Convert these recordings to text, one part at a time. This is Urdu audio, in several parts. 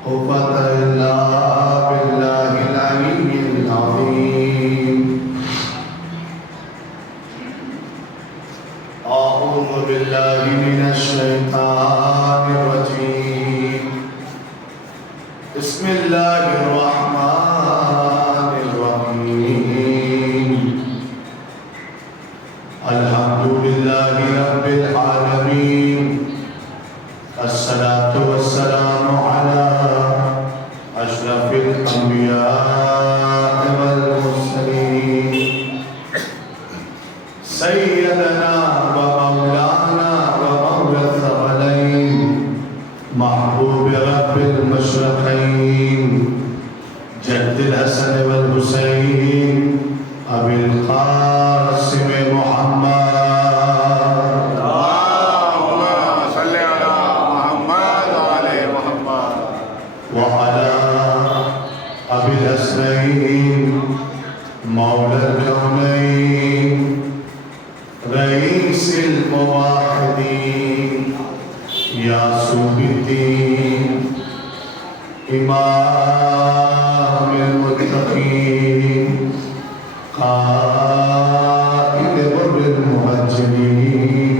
قوة إلا بالله العلي العظيم. أعوذ بالله من الشيطان الرجيم. بسم الله الرحمن الرحيم. الحمد لله رب العالمين. الصلاة والسلام على أشرف الأنبياء والمرسلين سيدنا ومولانا ومولى الثقلين محبوب رب المشرقين جد الحسن والحسين أبي القاسم محمد وعلى أبي الحسنين مولى الكونين رئيس الموحدين ياسوف الدين إمام المتقين قائد بر المهاجرين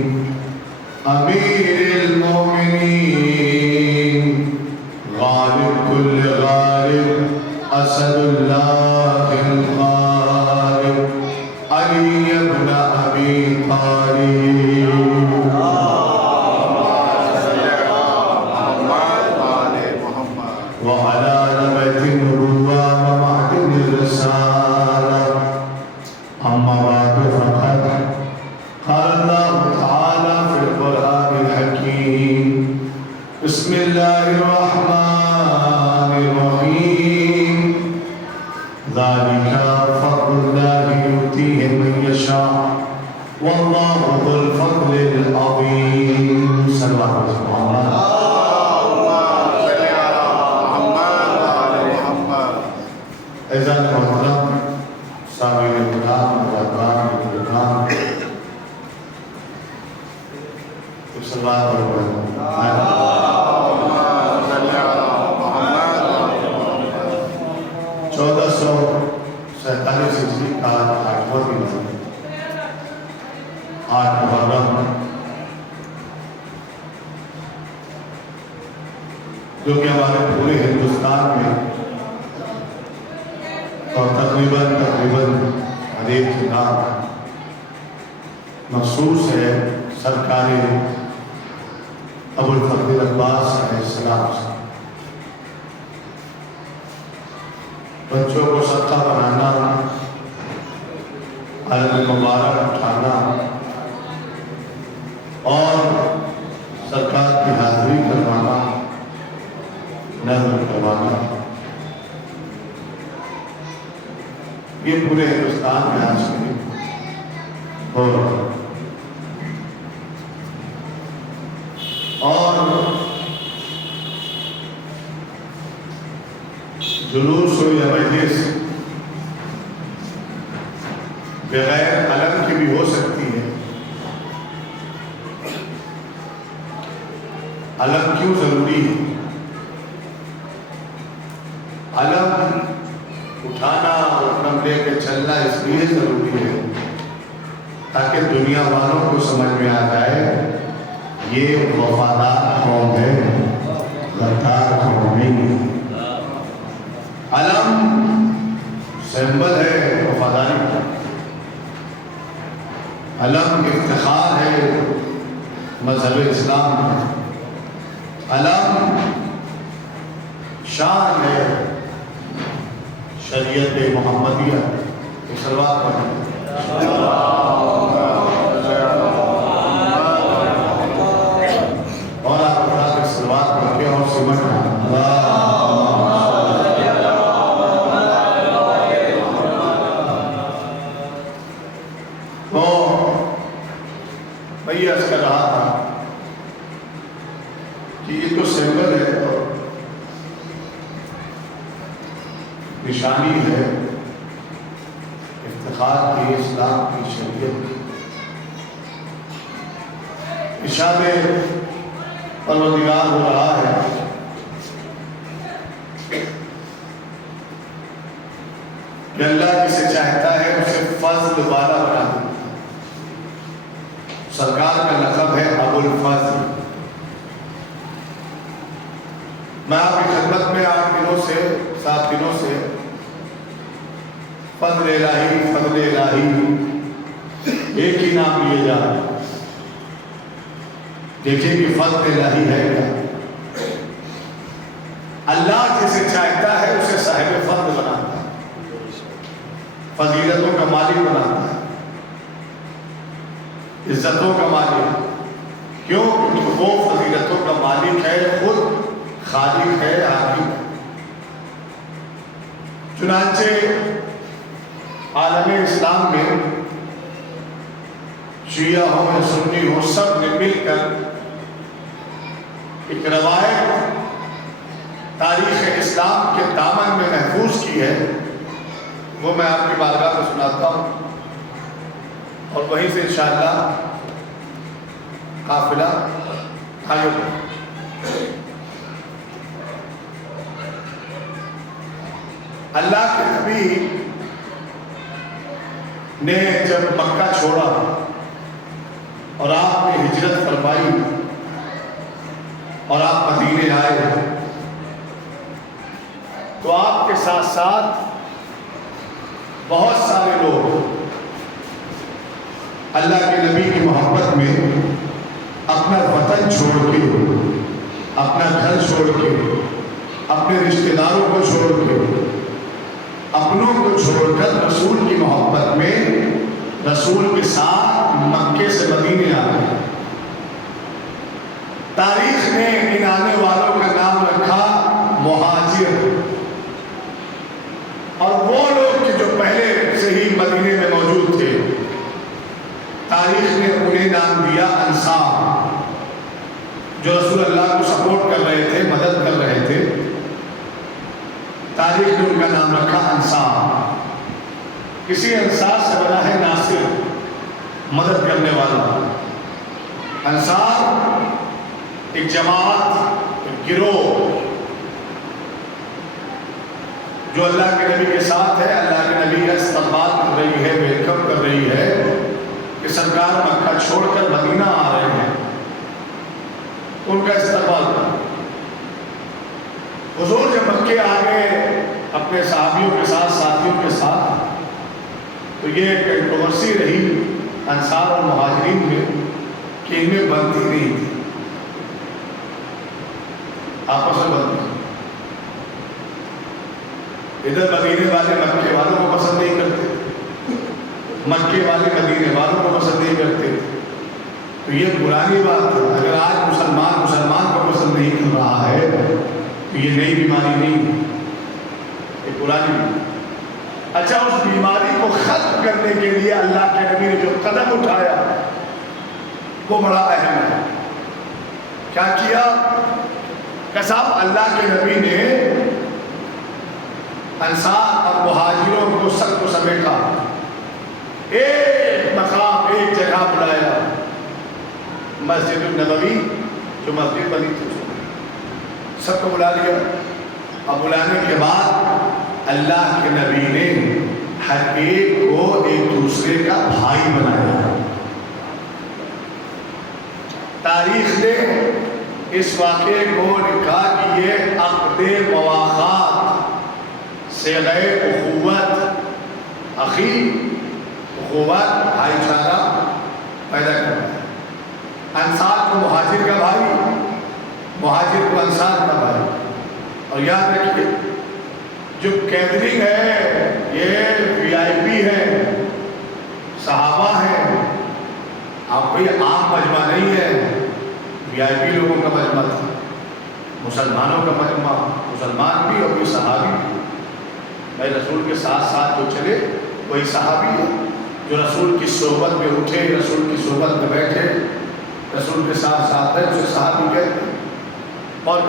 أمير المؤمنين غالب كل غالب أسد الله الغالب علي بن أبي طالب وعلى نبت النبوة ومعدن الرسالة. أما بعد فقد قال الله تعالى في القرآن الحكيم بسم الله الرحمن الرحيم. ذلك فضل الله يؤتيه من يشاء والله ذو الفضل العظيم. صلى الله عليه وسلم. اعزاز محترم سامعین کرام مہربان کرام صلوات چودہ سو سینتالیس ہجری کا آٹھواں دن ہے 8 محرم جو کہ ہمارے پورے ہندوستان میں اور تقریباً ہر ایک جگہ مخصوص ہے سرکار ابو الفضل عباس علیہ السلام سے. بچوں کو صدقہ بنانا، علم مبارک اٹھانا اور سرکار کی حاضری کروانا، نظر کروانا، یہ پورے ہندوستان میں آج کل ہو رہا ہے. اور جلوس ہو یا مجلس بغیر علم کی بھی ہو سکتی ہے. علم کیوں ضروری ہے؟ علم اٹھانا اور علم لے کے چلنا اس لیے ضروری ہے تاکہ دنیا والوں کو سمجھ میں آ جائے یہ وفادار قوم ہے، غدار قوم نہیں. علم سمبل ہے وفاداری کا، علم افتخار ہے مذہب اسلام کا، علم شان ہے شریعت محمدیہ. صلوات پڑھیں. اور آپ اپنا صلوات پڑھ کے اور سمجھ تو میں یہ عرض کر رہا تھا کہ یہ تو سمبل ہے اور نشانی ہے افتخار کی اسلام کی شریعت کی. ارشاد پروردگار ہو رہا ہے کہ اللہ جسے چاہتا ہے اسے فضل والا بنا دیتا ہے۔ سرکار کا لقب ہے ابو الفضل۔ میں آپ کی خدمت میں 8 دنوں سے 7 دنوں سے فضل الہی ایک ہی نام لیے جا رہے ہیں۔ دیکھیں کہ فضل الہی ہے کیا؟ اللہ جسے چاہتا ہے اسے صاحب فضل بناتا ہے، فضیلتوں کا مالک بناتا ہے، عزتوں کا مالک۔ کیوں؟ کیونکہ وہ فضیلتوں کا مالک ہے، خود خالق ہے، حاکم ہے۔ چنانچہ عالم اسلام میں شیعہ ہو یا سنی ہو، سب نے مل کر ایک روایت تاریخ اسلام کے دامن میں محفوظ کی ہے، وہ میں آپ کی بارگاہ میں سناتا ہوں، اور وہیں سے انشاءاللہ قافلہ آگے بڑھے۔ اللہ کے نبی نے جب مکہ چھوڑا اور آپ نے ہجرت فرمائی اور آپ مدینے آئے، تو آپ کے ساتھ ساتھ بہت سارے لوگ اللہ کے نبی کی محبت میں اپنا وطن چھوڑ کے، اپنا گھر چھوڑ کے، اپنے رشتہ داروں کو چھوڑ کے، اپنوں کو چھوڑ کر رسول کی محبت میں رسول کے ساتھ مکے سے مدینے آ گئے۔ تاریخ نے ان آنے والوں کا نام رکھا مہاجر، اور وہ لوگ جو پہلے سے ہی مدینے میں موجود تھے، تاریخ نے انہیں نام دیا انصار، جو رسول اللہ کو سپورٹ کر رہے تھے، مدد کر رہے تھے۔ تاریخ نے ان کا نام رکھا انصار۔ کسی انصار سے بنا ہے ناصر، مدد کرنے والا۔ انصار ایک جماعت، ایک گروہ جو اللہ کے نبی کے ساتھ ہے، اللہ کے نبی کا استقبال کر رہی ہے، ویلکم کر رہی ہے کہ سرکار مکہ چھوڑ کر مدینہ آ رہے ہیں، ان کا استقبال کر۔ حضور جب مکے آ گئے اپنے صحابیوں کے ساتھ، ساتھیوں کے ساتھ، تو یہ کنٹروورسی رہی انصار اور مہاجرین میں کہ ان میں بنتی نہیں تھی، آپس میں بنتی۔ ادھر مدینے والے مکے والوں کو پسند نہیں کرتے، مکے والے مدینے والوں کو پسند نہیں کرتے، تو یہ پرانی بات ہے۔ اگر آج مسلمان کو پسند نہیں کر رہا ہے تو یہ نئی بیماری نہیں ہے، یہ پرانی بیماری۔ اچھا، اس بیماری کو ختم کرنے کے لیے اللہ کے نبی نے جو قدم اٹھایا وہ بڑا اہم ہے۔ کیا کیا؟ کہ صاحب اللہ کے نبی نے انصار اور مہاجروں کو سب کو سمیٹا، ایک مقام، ایک جگہ بلایا، مسجد النبوی جو مسجد بنی تھی، سب کو بلا لیا۔ اب بلانے کے بعد اللہ کے نبی نے ہر ایک کو ایک دوسرے کا بھائی بنایا۔ تاریخ نے اس واقعے کو لکھا کہ یہ عقد مواخات، صیغہ اخوت، اخی، اخوت، بھائی چارہ پیدا کرتا ہے۔ انصار کو مہاجر کا بھائی، مہاجر کو انصار کا بھائی۔ اور یاد رکھیے، جو کیدرنگ ہے یہ وی آئی پی ہے، صحابہ ہیں، آپ کوئی عام مجمع نہیں ہے، وی آئی پی لوگوں کا مجمع تھا، مسلمانوں کا مجمع، مسلمان بھی اور کوئی صحابی بھی۔ میں رسول کے ساتھ ساتھ جو چلے وہی صحابی ہے، جو رسول کی صحبت میں اٹھے، رسول کی صحبت میں بیٹھے، رسول کے ساتھ ساتھ ہے، اسے صحابی کہتے ہیں۔ اور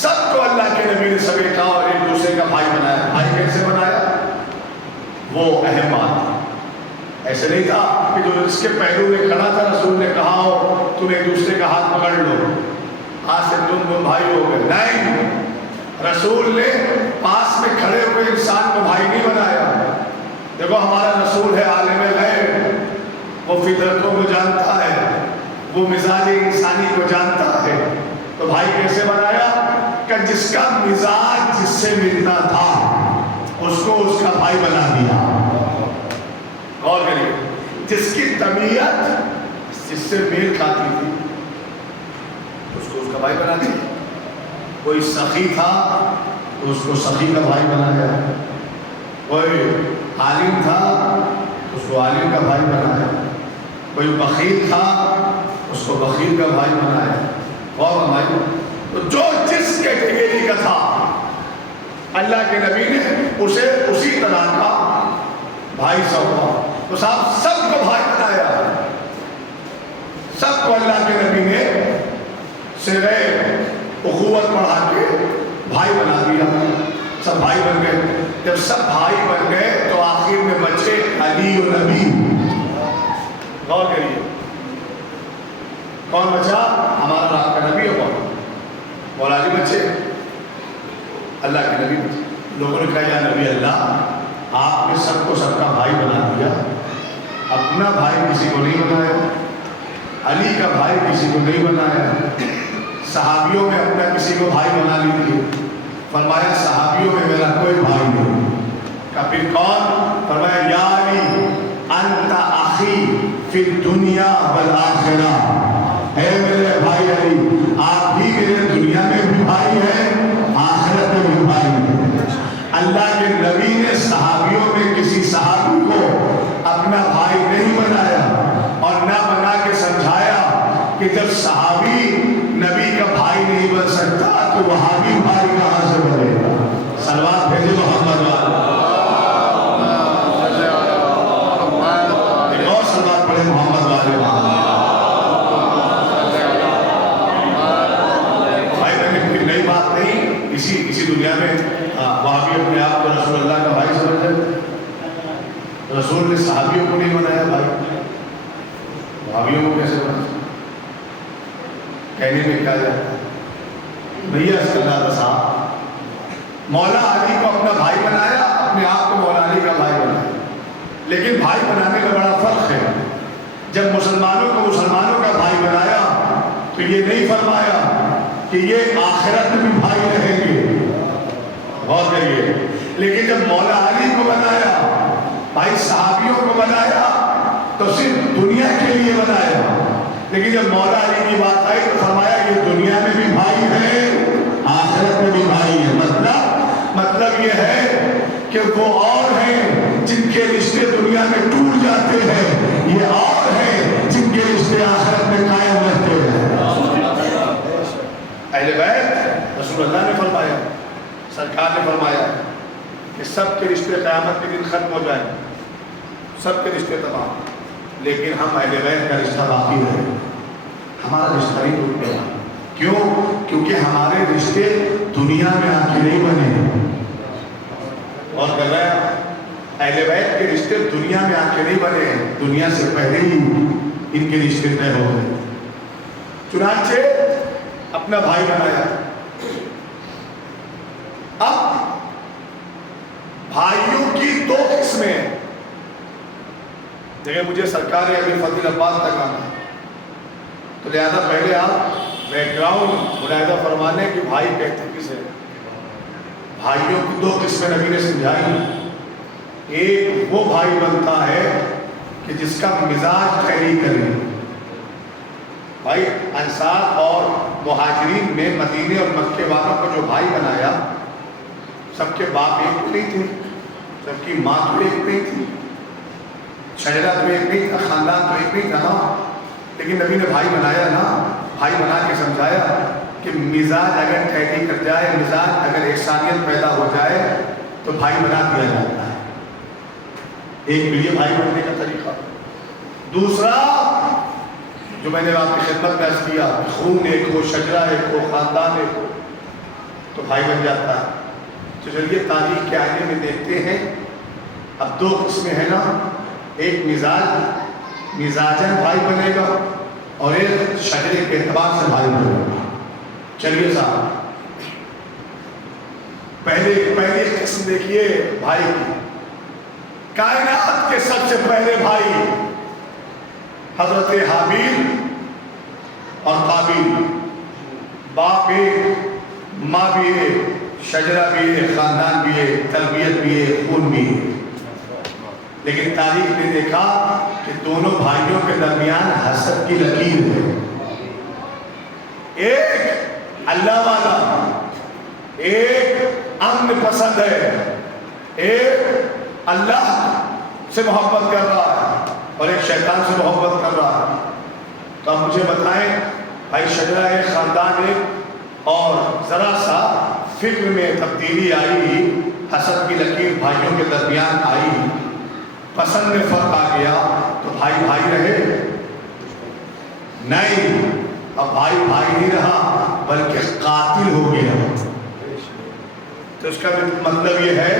سب کو اللہ کے نبی نے سمیٹا اور ایک دوسرے کا بھائی بنایا۔ بھائی کیسے بنایا؟ وہ اہم بات ہے۔ ایسے نہیں تھا کہ جو اس کے پہلو میں کھڑا تھا رسول نے کہا ہو تم ایک دوسرے کا ہاتھ پکڑ لو، آج سے تم بھائی ہو گئے۔ نہیں، رسول نے پاس میں کھڑے ہوئے انسان کو بھائی نہیں بنایا، دیکھو ہمارا رسول ہے عالم غیب، وہ فطرتوں کو جانتا ہے، وہ مزاج انسانی کو جانتا ہے. تو بھائی کیسے بنایا کہ جس کا مزاج جس سے ملتا تھا اس کو اس کا بھائی بنا دیا. غور کریے، جس کی طبیعت جس سے میل کھاتی تھی اس کو اس کا بھائی بنا دیا. کوئی سخی تھا تو اس کو سخی کا بھائی بنایا، کوئی عالم تھا اس کو عالم کا بھائی بنایا، کوئی بخیل تھا اس کو بخیل کا بھائی بنایا. اور ہماری تو جو جس کیٹیگری کا تھا اللہ کے نبی نے اسے اسی طرح کا بھائی سونپا. تو صاحب سب کو بھائی بنایا، سب کو اللہ کے نبی نے صرح اخوت پڑھا کے بھائی بنا دیا. سب بھائی بن گئے. جب سب بھائی بن گئے تو آخر میں بچے علی و نبی. غور کریے، کون بچا؟ ہمارا رات کا نبی ہے کون؟ مولا علی بچے، اللہ کے نبی بچے. لوگوں نے کہا یا نبی اللہ، آپ نے سب کو سب کا بھائی بنا دیا، اپنا بھائی کسی کو نہیں بنایا، علی کا بھائی کسی کو نہیں بنایا، صحابیوں میں اپنا کسی کو بھائی بنا لیجیے. فرمایا صحابیوں میں میرا کوئی بھائی نہیں. کہ پھر کون؟ فرمایا یا علی انت اخی فی الدنیا والآخرہ. اے میرے بھائی علی، آپ بھی میرے دنیا میں بھی بھائی ہیں، آخرت میں بھی بھائی ہیں. اللہ کے نبی نے صحابیوں میں کسی صحابی کو اپنا بھائی نہیں بنایا اور نہ بنا کے سمجھایا کہ جب صحابی نبی کا بھائی نہیں بن سکتا تو وہابی بھائی کہاں سے بنے گا؟ صلوات بھیجے محمد والے. ایک اور صلوات پڑھے محمد والے. بھائی بہن کوئی نئی بات نہیں. اسی دنیا میں وہابی اپنے آپ کو رسول اللہ کا بھائی سمجھتے. رسول نے صحابیوں کو نہیں بنایا بھائی، وہابیوں کو کیسے بنا؟ کہنے میں کیا جاتا ہے بھیا صلی اللہ علیہ صاحب مولا علی کو اپنا بھائی بنایا، اپنے آپ کو مولا علی کا بھائی بنایا. لیکن بھائی بنانے کا بڑا فرق ہے. جب مسلمانوں کو مسلمانوں کا بھائی بنایا تو یہ نہیں فرمایا کہ یہ آخرت میں بھی بھائی رہیں گے. غور کریے. لیکن جب مولا علی کو بنایا، بھائی صحابیوں کو بنایا تو صرف دنیا کے لیے بنایا. لیکن جب مولا علی کی بات آئی تو فرمایا یہ دنیا میں بھی بھائی ہیں، آخرت میں بھی بھائی ہیں. مطلب یہ ہے کہ وہ اور ہیں جن کے رشتے دنیا میں ٹوٹ جاتے ہیں، یہ اور ہیں جن کے رشتے آخرت میں قائم رہتے ہیں. اہل بیت رسول اللہ نے فرمایا، سرکار نے فرمایا کہ سب کے رشتے قیامت کے دن ختم ہو جائیں، سب کے رشتے تمام، لیکن ہم اہل بیت کا رشتہ باقی رہے. ہمارا رشتہ نہیں ٹوٹ گیا. کیوں؟ کیونکہ ہمارے رشتے دنیا میں آ کے نہیں بنے. اور کر رہے ہیں اہل بیت کے رشتے دنیا میں آ کے نہیں بنے ہیں، دنیا سے پہلے ہی ان کے رشتے طے ہو گئے. چنانچہ اپنا بھائی بنایا. اب بھائیوں کی دو قسمیں. دیکھیں مجھے سرکار ابھی فضل عباس تک آنا ہے تو لہذا پہلے آپ بیک گراؤنڈ ملاحظہ فرمانے کہ بھائی کہتے کسے. بھائیوں کی دو قسمیں نبی نے سمجھائی. ایک وہ بھائی بنتا ہے کہ جس کا مزاج خیری کرے. بھائی انصار اور مہاجرین میں مدینے اور مکے والوں کو جو بھائی بنایا، سب کے باپ ایک نہیں تھے، سب کی ماں تو ایک نہیں تھی، شجرہ تو ایک نہیں تھا، خاندان تو ایک نہیں تھا. لیکن نبی نے بھائی بنایا نا، بھائی بنا کے سمجھایا کہ مزاج اگر ٹھیک کر جائے، مزاج اگر یکسانیت پیدا ہو جائے تو بھائی بنا دیا جاتا ہے. ایک یہ بھائی بننے کا طریقہ. دوسرا جو میں نے آپ کی خدمت میں عرض کیا، خون ایک ہو، شجرہ ایک ہو، خاندان ایک ہو تو بھائی بن جاتا ہے. تو چلیے تاریخ کے آئینے میں دیکھتے ہیں. اب دو قسمیں ہیں نا، ایک مزاجن بھائی بنے گا اور ایک شجرے کے اعتبار سے بھائی بنے گا. چلیے صاحب پہلی قسم دیکھیے بھائی کی. کائنات کے سب سے پہلے بھائی حضرت حابیل اور قابیل، باپ ایک، ماں بھی ہے، شجرہ بھی ہے، خاندان بھی ہے، تربیت بھی ہے، خون بھی ہے، لیکن تاریخ نے دیکھا کہ دونوں بھائیوں کے درمیان حسد کی لکیر ہے۔ ایک اللہ والا، ایک امن پسند ہے، ایک اللہ سے محبت کر رہا ہے اور ایک شیطان سے محبت کر رہا ہے۔ تو آپ مجھے بتائیں بھائی، شجرہ ایک، خاندان ایک، اور ذرا سا فکر میں تبدیلی آئی، حسد کی لکیر بھائیوں کے درمیان آئی، پسند میں فرق آ گیا، تو بھائی بھائی رہے؟ نہیں، اب بھائی بھائی نہیں رہا بلکہ قاتل ہو گیا۔ تو اس کا مطلب یہ ہے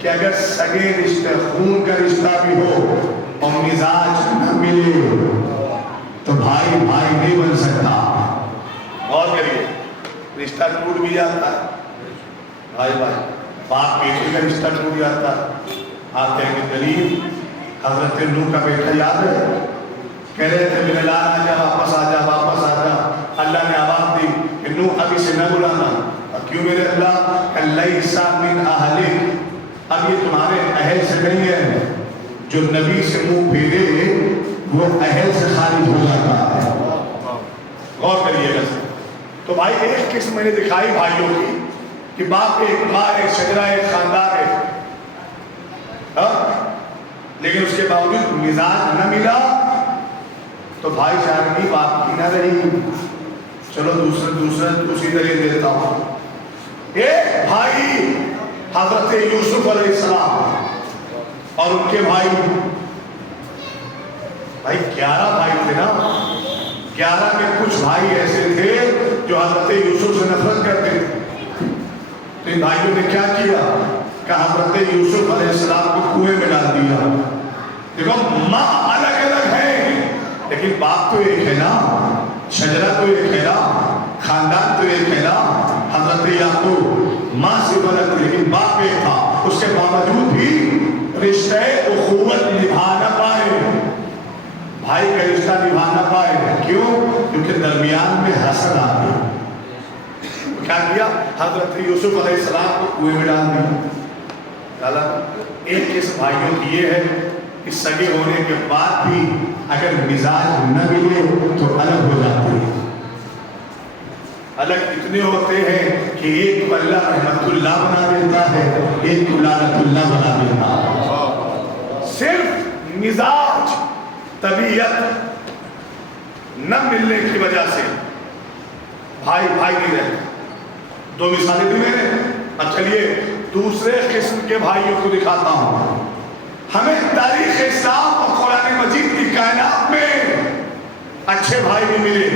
کہ اگر سگے رشتے، خون کا رشتہ بھی ہو اور مزاج نہ ملے تو بھائی بھائی نہیں بن سکتا۔ غور کریے، رشتہ ٹوٹ بھی جاتا ہے، بھائی بھائی، باپ بیٹے کا رشتہ ٹوٹ جاتا ہے۔ آپ کہیں گے دلیل؟ حضرت نوح کا بیٹا یاد ہے؟ کہہ رہے تھے میرے لال آ جا، واپس آ جا، واپس آ جا۔ اللہ نے آواز دی کہ نوح ابھی سے نہ بلانا۔ اور کیوں میرے اللہ؟ لیس من اہلک، اب یہ تمہارے اہل سے نہیں ہے، جو نبی سے منہ پھیرے وہ اہل سے خارج ہو جاتا ہے۔ غور کریے گا۔ تو بھائی ایک قسم میں نے دکھائی بھائیوں کی کہ باپ ایک، ماں ایک، شجرہ ایک، خاندان ایک، لیکن اس کے باوجود مزاج نہ ملا تو بھائی چارگی باپ کی نہ رہی۔ چلو دوسری دلیل دیتا ہوں۔ ایک بھائی حضرت یوسف علیہ السلام اور ان کے بھائی 11 بھائی تھے نا، 11 میں کچھ بھائی ایسے تھے جو حضرت یوسف سے نفرت کرتے تھے۔ تو ان بھائیوں نے کیا کیا کہ حضرت یوسف علیہ السلام کو کنویں میں ڈال دیا۔ دیکھو، ماں الگ الگ ہے لیکن باپ تو ایک ہے نا، شجرہ تو ایک ہے نا، خاندان تو ایک ہے نا۔ حضرت یعقوب ماں سے الگ تھے لیکن باپ ایک تھا، اس کے باوجود بھی رشتہ اخوت نبھا نہ پائے، بھائی کا رشتہ نبھا نہ پائے۔ کیوں؟ کیونکہ درمیان میں حسد آ گیا۔ کیا کیا؟ حضرت یوسف علیہ السلام کو کنویں میں ڈال دیا۔ ایک اس بھائیوں کی یہ ہے کہ سگے ہونے کے بعد بھی اگر مزاج نہ ملے تو الگ ہو جاتے ہیں۔ الگ اتنے ہوتے ہیں کہ ایک کو اللہ رحمت اللہ بنا دیتا ہے، ایک کو لعنت اللہ بنا دیتا ہے۔ صرف مزاج، طبیعت نہ ملنے کی وجہ سے بھائی بھائی نہیں رہتے۔ 2 مثالیں دی میں نے۔ اب چلیے دوسرے قسم کے بھائیوں کو دکھاتا ہوں۔ ہمیں تاریخ اسلام اور قرآن مجید کی کائنات میں اچھے بھائی بھی ملے۔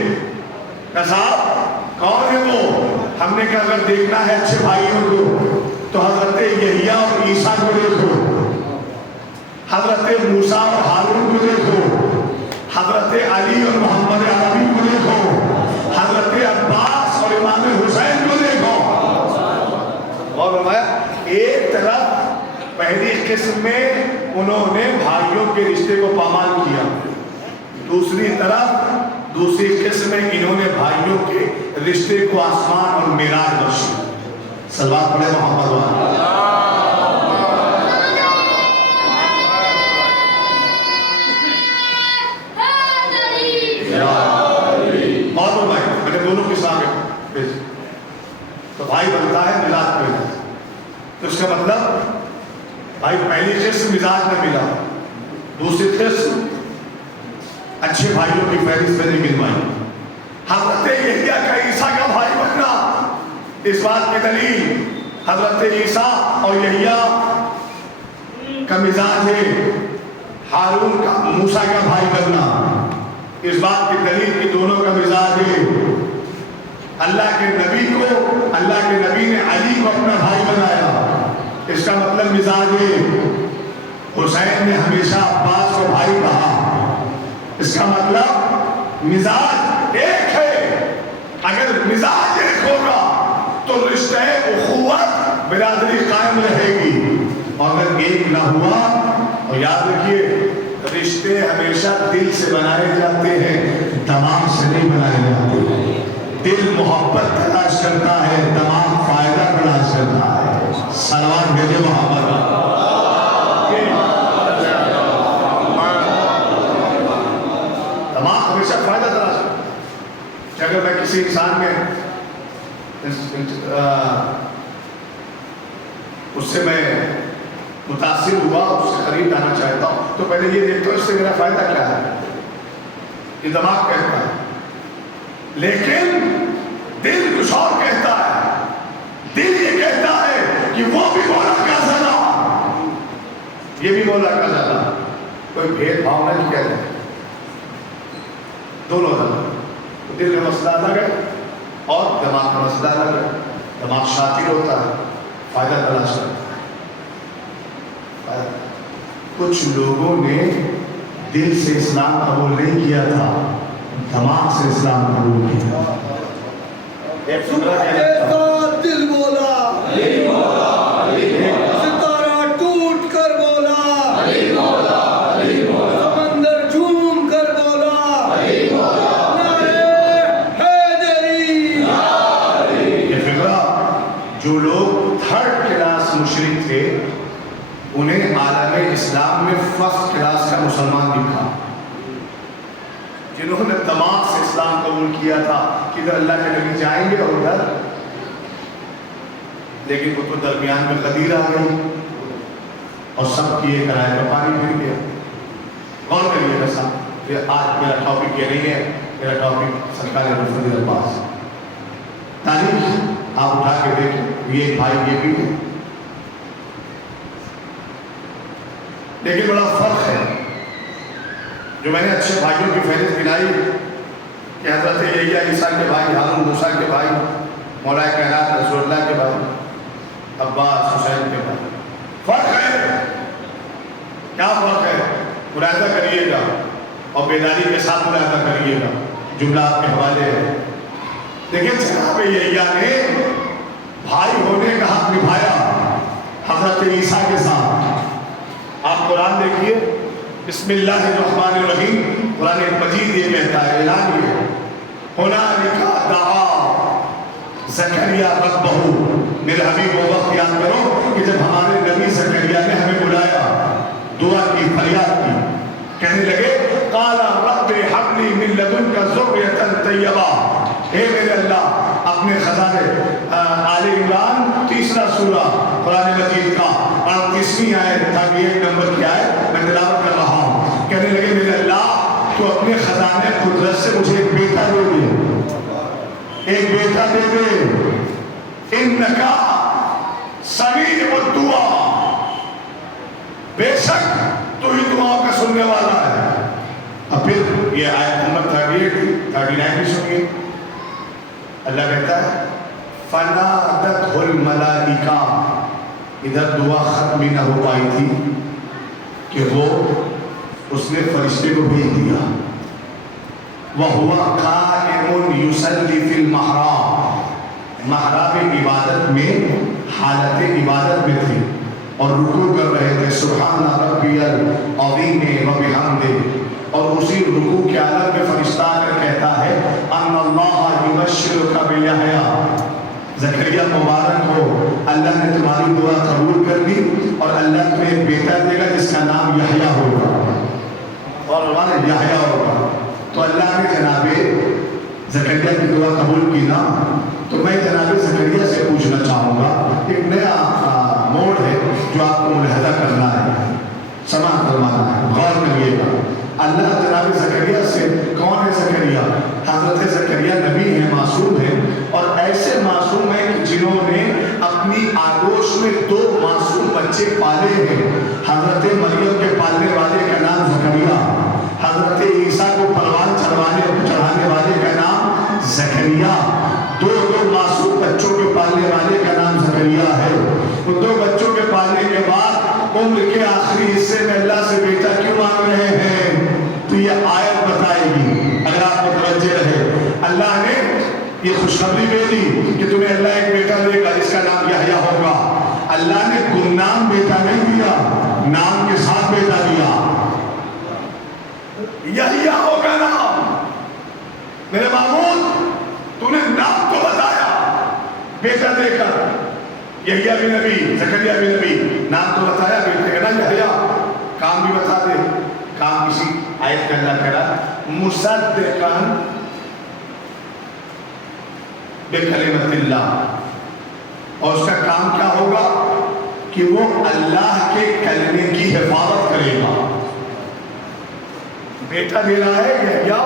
صاحب کون ہے وہ؟ ہم نے کہا اگر دیکھنا ہے اچھے بھائیوں کو تو حضرت یحییٰ اور عیسیٰ کو دیکھو، حضرت موسیٰ اور ہارون کو دیکھو، حضرت علی اور محمد عربی کو دیکھو، حضرت عباس اور امام حسین کو دیکھو۔ اور فرمایا ایک طرف پہلی قسم میں انہوں نے بھائیوں کے رشتے کو پامال کیا، دوسری طرف دوسری قسم میں انہوں نے بھائیوں کے رشتے کو آسمان اور معراج بخشی۔ صلوات پڑھے محمد وعلیہ۔ اور بھائی میں نے دونوں کے ساتھ تو بھائی بنتا ہے ملاد پہ، تو اس کا مطلب بھائی پہلی قسم مزاج میں ملا، دوسری قسم اچھے بھائیوں کی فہرست میں نہیں مل پائی۔ حضرت یحییٰ کا عیسیٰ کا بھائی بننا، اس بات کی دلیل حضرت عیسیٰ اور یحییٰ کا مزاج ہے، ہارون کا موسیٰ کا بھائی بننا اس بات کی دلیل کہ دونوں کا مزاج ہے۔ اللہ کے نبی کو، اللہ کے نبی نے علی کو اپنا بھائی بنایا، اس کا مطلب مزاج ہے۔ حسین نے ہمیشہ عباس کو بھائی کہا، اس کا مطلب مزاج ایک ہے۔ اگر مزاج ایک ہوگا تو رشتہ اخوت برادری قائم رہے گی، اور اگر ایک نہ ہوا اور یاد رکھیے رشتے ہمیشہ دل سے بنائے جاتے ہیں، دماغ سے نہیں بنائے جاتے. دل محبت تلاش کرتا ہے، دماغ فائدہ تلاش کرتا ہے. صلوات بھیجے محبت. دماغ ہمیشہ فائدہ تلاش کرتا ہے. کہ اگر میں کسی انسان میں اس سے میں متاثر ہوا، اس سے قریب آنا چاہتا ہوں، تو پہلے یہ دیکھتا ہوں اس سے میرا فائدہ کیا ہے. یہ دماغ کہتا ہے. لیکن دل کچھ اور کہتا ہے. دل یہ کہتا ہے کہ وہ بھی مولا کا زیادہ، یہ بھی مولا کا زیادہ. کوئی بھید بھاؤ نہیں کہہ رہے، دونوں زیادہ. دل کا مسئلہ الگ ہے اور دماغ کا مسئلہ الگ ہے. دماغ شاطر ہوتا ہے، فائدہ تلاش کرتا ہے. کچھ لوگوں نے دل سے اسلام قبول نہیں کیا تھا، دماغ سے اسلام قبول کیا. دل بولا، ستارہ ٹوٹ کر بولا، سمندر جھوم کر بولا، نعرے حیدری. یہ فکرہ جو لوگ تھرڈ کلاس مشرک تھے انہیں عالم اسلام میں فرسٹ کلاس کا مسلمان دکھا. جنہوں نے دماغ سے اسلام قبول کیا تھا کہ ادھر اللہ کے نبی جائیں گے اور ادھر، لیکن وہ تو درمیان میں غدیر آ گئی اور سب کی یہ کرائے کا پانی گر گیا. کون کریے گا صاحب؟ یہ آج میرا ٹاپک یہ نہیں ہے. میرا ٹاپک سرکار مفتی عباس. تاریخ آپ اٹھا کے دیکھیں، یہ بھائی یہ بھی ہے. لیکن بڑا فرق ہے جو میں نے اچھے بھائیوں کی فہرست گنائی کہ حضرت یحییٰ عیسیٰ کے بھائی، ہارون موسیٰ کے بھائی، مولا کائنات رسول اللہ کے بھائی، عباس حسین کے بھائی. فرق ہے. کیا فرق ہے؟ ملاحظہ کریے گا اور بیداری کے ساتھ ملاحظہ کریے گا. جملہ آپ کے حوالے ہے. لیکن جناب یحییٰ نے بھائی ہونے کا حق نبھایا حضرت عیسیٰ کے ساتھ. آپ قرآن دیکھیے، بسم اللہ الرحمن الرحیم. قرآن مجید یہ کہتا ہے، اعلان یہ ہے، ہنالک دعا زکریا ربہ. میرے حبیب وہ وقت یاد کرو کہ جب ہمارے نبی زکریا نے ہمیں بلایا، دعا کی، فریاد کی، کہنے لگے قال رب ہب لی من لدنک ذریۃ طیبہ. اے میرے اللہ اپنے خزانے، آل عمران 3 سورہ قرآن مجید کا 38ویں آیت تاکہ 1 نمبر کی آیت میں تلاوت کر رہا ہوں. کہنے لگے میرے اللہ تو اپنے خزانے قدرت سے مجھے ایک بیٹا دے دے، ایک بیٹا دے دے. انکا سمیع الدعا، بے شک تو ہی دعاؤں کا سننے والا ہے. اب پھر یہ آیت نمبر 38 بھی سنیے. اللہ کہتا ہے فنادتہ الملائکہ. ادھر دعا ختم ہی نہ ہو پائی تھی کہ وہ اس نے فرشتے کو بھیج دیا. وَهُوَ قَائِمٌ يُصَلِّي فِي الْمَحْرَابِ. محراب عبادت میں، حالت عبادت میں تھے اور رکوع کر رہے تھے. سبحان ربی العظیم وبحمدہ. اور اسی رکوع کے عالم میں فرشتہ آ کر کہتا ہے ان اللہ یبشرک بیحییٰ. زکریا مبارک ہو، اللہ نے تمہاری دعا قبول کر لی اور اللہ تمہیں ایک بیٹا دے گا جس کا نام یحییٰ ہوگا اور ہمارا یحییٰ ہوگا. تو اللہ نے جناب زکریا کی دعا قبول کی نا. تو میں جناب زکریا سے پوچھنا چاہوں گا، ایک نیا موڑ ہے جو آپ کو ملاحظہ کرنا ہے، سماعت فرمانا ہے، غور کریے گا. اللہ جناب زکریا سے، کون ہے زکریا؟ حضرت زکریا نبی ہیں، معصوم ہیں، اور ایسے معصوم ہیں کہ جنہوں نے اپنی آگوش میں 2 معصوم بچے پالے ہیں. حضرت مریم کے پالنے والے کا نام زکریا، حضرت عیسیٰ کو پروان چڑھانے والے کا نام زکریا. 2 معصوم بچوں کے پالنے والے کا نام زکریا ہے. ان 2 بچوں کے پالنے کے بعد عمر کے آخری حصے میں اللہ سے بیٹا کیوں مانگ رہے ہیں؟ تو یہ آیت بتائے گی اگر آپ متوجہ رہے. اللہ نے یہ خوشخبری دے دی کہ تمہیں اللہ ایک بیٹا دے گا جس کا نام یحییٰ ہوگا. اللہ نے گمنام بیٹا نہیں دیا، نام کے ساتھ بیٹا یحییٰ ہوگا نام. میرے محمود تو نے نام تو بتایا بیٹا دے کر. یحییٰ بھی نبی, زکریا بھی نبی, نام تو بتایا بیٹے کا نا یحییٰ. کام بھی بتا دے. کام کسی آیت کا اللہ کرا مصدقاً بکلمۃ اللہ, اور اس کا کام کیا ہوگا کہ وہ اللہ کے کلمے کی حفاظت کرے گا. بیٹا دے رہا ہے یحییٰ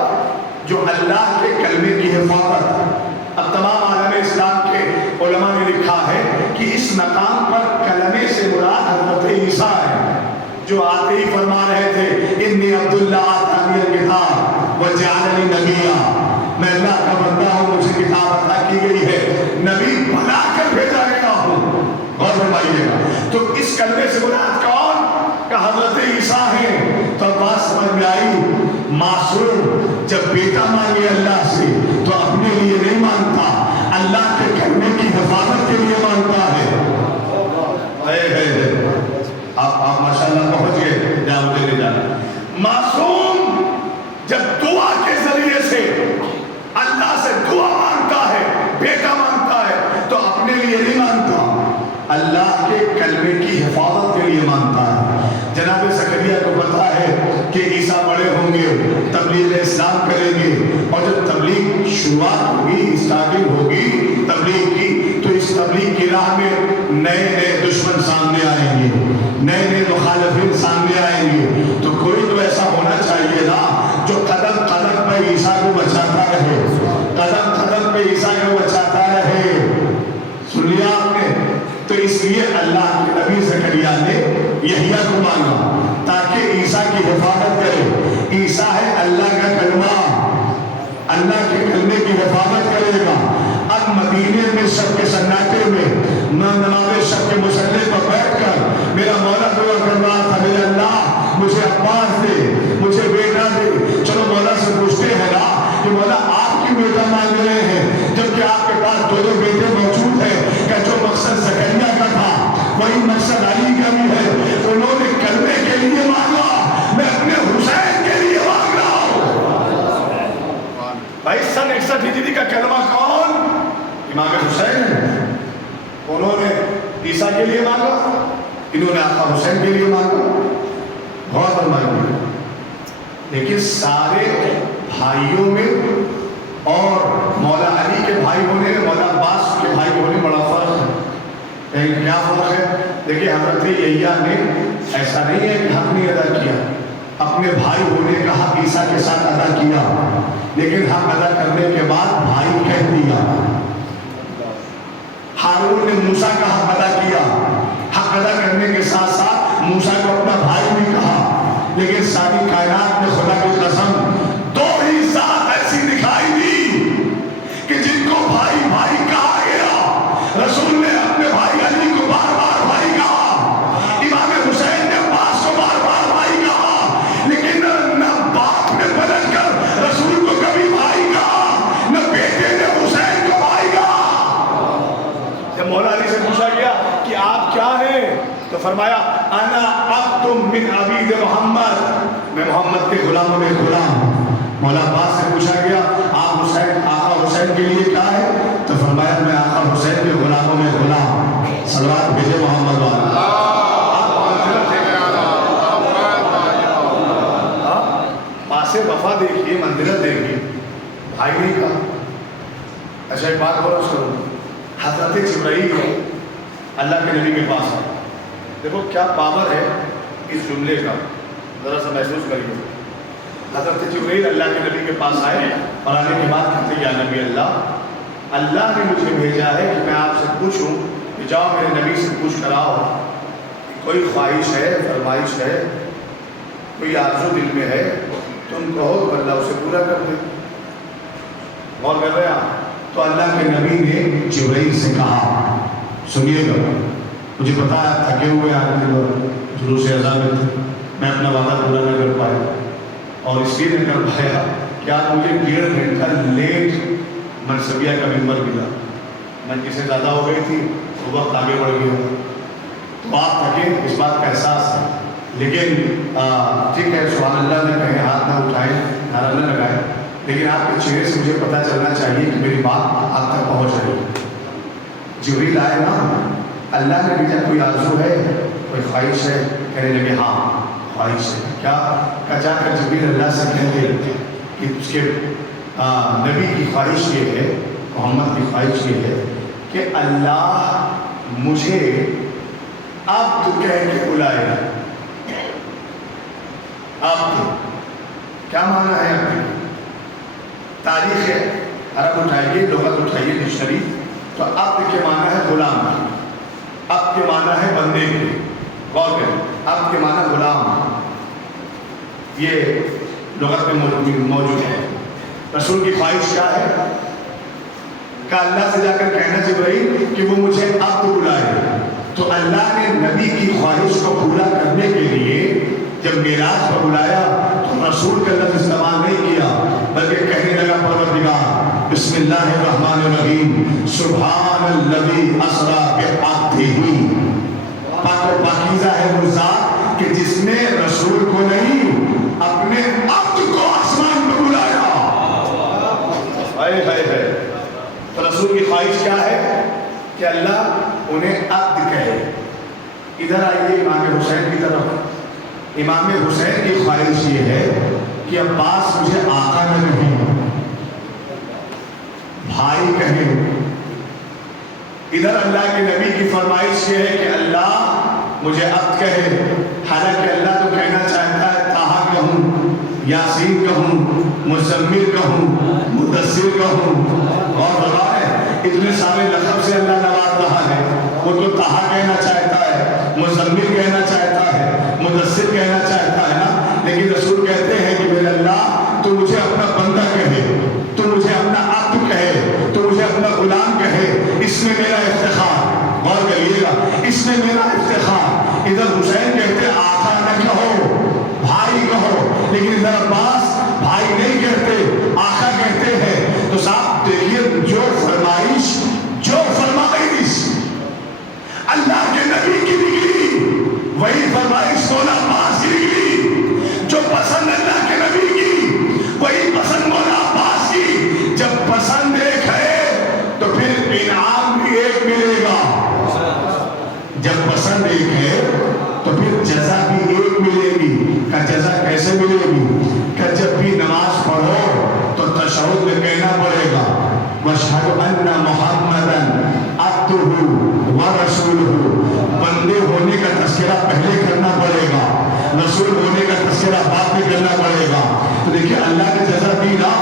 جو اللہ کے کلمے کی حفاظت. اب تمام عالم اسلام کے علماء نے لکھا ہے کہ اس مقام پر کلمے سے مراد حضرت عیسیٰ ہے, جو آتے ہی فرما رہے تھے انی عبداللہ آتانی الکتاب وجعلنی نبیا, میں اللہ کا بندہ ہوں, مجھے کتاب عطا کی گئی ہے, نبی بنا کر بھیجا گیا ہوں. غور فرمائیے گا. تو اس کلمے سے مراد کون؟ کہ حضرت عیسیٰ ہیں. تو بات سمجھ میں آئی. معصوم جب بیٹا مانگے اللہ سے تو اپنے لیے نہیں مانگتا, اللہ کے کلمے کی حفاظت کے لیے مانگتا ہے. آپ ماشاءاللہ پہنچ گئے جہاں مجھے لے جانا. معصوم جب دعا کے ذریعے سے اللہ سے دعا مانگتا ہے, بیٹا مانگتا ہے, تو اپنے لیے نہیں مانگتا, اللہ کے کلمے کی حفاظت کے لیے مانگتا ہے. جناب زکریا کو پتا ہے کہ عیسیٰ بڑے ہوں گے, تبلیغ اسلام کریں گے, اور جب تبلیغ شروعات ہوگی, اسٹارٹنگ ہوگی تبلیغ کی, تو اس تبلیغ کی راہ میں نئے نئے دشمن سامنے آئیں گے, نئے نئے مخالفین سامنے آئیں گے. تو کوئی تو ایسا ہونا چاہیے نا جو قدم قدم پہ عیسیٰ کو بچاتا رہے, قدم قدم پہ عیسیٰ کو بچاتا رہے. سن لیا آپ نے؟ تو اس لیے اللہ کے نبی زکریا نے یحییٰ کو مانگا تاکہ عیسیٰ کی حفاظت کرے. عیسیٰ ہے اللہ کا کلمہ, اللہ کے کلمے کی حفاظت کرے گا. اب مدینے میں شب کے سناٹے میں نماز شب کے مصلی پر بیٹھ کر میرا مولا دعا کر رہا تھا, میرے اللہ مجھے عباس دے, مجھے بیٹا دے. چلو مولا سے پوچھتے ہیں نا کہ مولا آپ کی بیٹا مانگ رہے ہیں جبکہ آپ کے پاس دو بیٹے موجود ہیں, کہ جو مقصد زکریا کا تھا وہی مقصد علی کا بھی ہے. انہوں نے کلمے کے لیے مانگا, میں اپنے حسین کے لیے مانگ رہا ہوں. بھائی سن 61 ہجری کا کلمہ کون؟ امام حسین ہے. انہوں نے عیسیٰ کے لیے مانگا, انہوں نے آقا حسین کے لیے مانگا. بہت فرمائیے. لیکن سارے بھائیوں میں اور مولا علی کے بھائی ہونے, مولا عباس کے بھائی ہونے بڑا فرق ہے. لیکن کیا فرق ہے؟ دیکھیے حضرت یحییٰ نے ایسا نہیں ہے کہ حق نہیں ادا کیا, اپنے بھائی ہونے کا حق عیسیٰ کے ساتھ ادا کیا, لیکن حق ادا کرنے کے بعد بھائی کہہ دیا. ہارون نے موسیٰ کا حق ادا کیا, حق ادا کرنے کے ساتھ ساتھ موسیٰ کو اپنا بھائی بھی کہا. لیکن ساری کائنات میں خدا کی قسم دو ہی ذات ایسی دکھائی دی کہ جن کو بھائی بھائی کہا گیا. رسول نے اپنے بھائی علی کو بار بار بھائی کہا, امام حسین نے عباس کو بار بار بھائی کہا, لیکن نہ باپ نے بدل کر رسول کو کبھی بھائی کہا, نہ بیٹے نے حسین کو بھائی کہا. جب مولا علی سے پوچھا گیا کہ آپ کیا ہیں, تو فرمایا انا عبد من عبید محمد, میں محمد کے غلاموں میں غلام ہوں. مولا عباس سے پوچھا گیا آپ حسین, آقا حسین کے لیے کیا ہے, تو فرمایا میں آقا حسین کے غلاموں میں غلام. صلوات بھیجے محمد والا. پاس وفا دیکھیے, منزلت دیکھیے, بھائی نہیں کہا. اچھا ایک بات اور سنو, حضرت جبرائیل اللہ کے نبی کے پاس ہے. دیکھو کیا پاور ہے اس جملے کا, ذرا سا محسوس کریے. حضرت جبرائیل اللہ کے نبی کے پاس آئے اور آنے کے بعد کہتے یا نبی اللہ, اللہ نے مجھے بھیجا ہے کہ میں آپ سے پوچھوں کہ جاؤ میرے نبی سے پوچھ کر آؤ, کوئی خواہش ہے, فرمائش ہے, کوئی آرزو دل میں ہے, تم کہو تو اللہ اسے پورا کر دے. غور کر رہے ہیں. تو اللہ کے نبی نے جبرائیل سے کہا سنیے گا, مجھے پتا ہے تھکے ہوئے آدمی جلوس اذان میں تھے, میں اپنا وعدہ پورا نہ کر پایا, اور اس لیے نہ کر پایا کہ آپ مجھے 1.5 گھنٹہ لیٹ منصبیہ کا ممبر ملا. منزل سے زیادہ ہو گئی تھی, وہ وقت آگے بڑھ گیا. تو آپ تھکے, اس بات کا احساس ہے, لیکن ٹھیک ہے سبحان اللہ نہ کہیں، ہاتھ نہ اٹھائیں، نعرہ نہ لگائیں، لیکن آپ کے چہرے سے مجھے پتہ چلنا چاہیے کہ میری بات آپ تک پہنچ رہی ہے۔ جبریل آئے نا، اللہ نے بھیجا، کوئی آرزو ہے، کوئی خواہش ہے؟ کہنے لگے ہاں خواہش ہے۔ کیا کہ جا کر جبریل اللہ سے کہتے کہ اس کے نبی کی خواہش یہ ہے، محمد کی خواہش یہ ہے کہ اللہ مجھے عبد کہہ کے بلائے۔ عبد کیا معنی ہے؟ عبد تاریخ ہے، عرب اٹھائیے، لغت اٹھائیے ڈکشنری، تو عبد کے معنی ہے غلام، عبد کے معنی ہے بندے کے، غور کریں، عبد کے معنی غلام، یہ لغت میں موجود ہے۔ رسول کی خواہش کیا ہے؟ کہ اللہ سے جا کر کہنا جبرائیل کہ وہ مجھے عبد بلائے۔ تو اللہ نے نبی کی خواہش کو پورا کرنے کے لیے جب معراج پر بلایا تو رسول کا لفظ استعمال نہیں کیا، بلکہ کہنے لگا پروردگار بسم اللہ الرحمن الرحیم سبحان الذی اسریٰ بعبدہ، پاک و پاکیزہ ہے وہ ذات کہ جس نے رسول کو نہیں اپنے عبد کو آسمان پر بلایا۔ ہائے ہائے ہائے، تو رسول کی خواہش کیا ہے؟ کہ اللہ انہیں عبد کہے۔ ادھر آئیے امام حسین کی طرف۔ امام حسین کی خواہش یہ ہے کہ عباس مجھے آقا نہ کہیں، بھائی کہیں۔ ادھر اللہ کے نبی کی فرمائش یہ ہے کہ اللہ مجھے عبد کہے، حالانکہ اللہ تو کہنا چاہتا ہے طٰہٰ کہوں، یاسین کہوں، مزمل کہوں، مدثر کہوں، اور رہا ہے اتنے سارے لقب سے اللہ نواز رہا ہے۔ وہ تو طٰہٰ کہنا چاہتا ہے، مزمل کہنا چاہتا ہے، مدثر کہنا چاہتا ہے نا، لیکن رسول کہتے ہیں کہ میرے اللہ تو مجھے اپنا بندہ کہے، تو مجھے اپنا عبد کہے، تو مجھے اپنا غلام کہے، اس میں میرا افتخار۔ غور کریے گا، اس میں میرا افتخار۔ ادھر حسین کہتے آقا نہ کہو، بھائی کہو، لیکن ادھر عباس بھائی نہیں کہتے، آقا کہتے ہیں۔ تو صاحب دیکھیے، جو فرمائش اللہ کے نبی کی نکلی وہی فرمائش مولا عباس کی نکلی، جو پسند اللہ کے نبی کی وہی پسند مولا عباس کی۔ جب پسند ایک ہے تو پھر انعام بھی ایک ملے گا، جب پسند ایک ہے تو پھر جزا بھی ایک ملے گی۔ کہ جزا کیسے ملے گی؟ کہ جب بھی نماز پڑھو تو تشہد میں کہنا پڑے گا وَأَشْهَدُ أَنَّ مُحَمَّدًا عَبْدُهُ وَرَسُولُهُ۔ بندے ہونے کا تذکرہ پہلے کرنا پڑے گا، رسول ہونے کا تذکرہ بعد میں کرنا پڑے گا۔ تو دیکھیے اللہ نے جزا دی نا،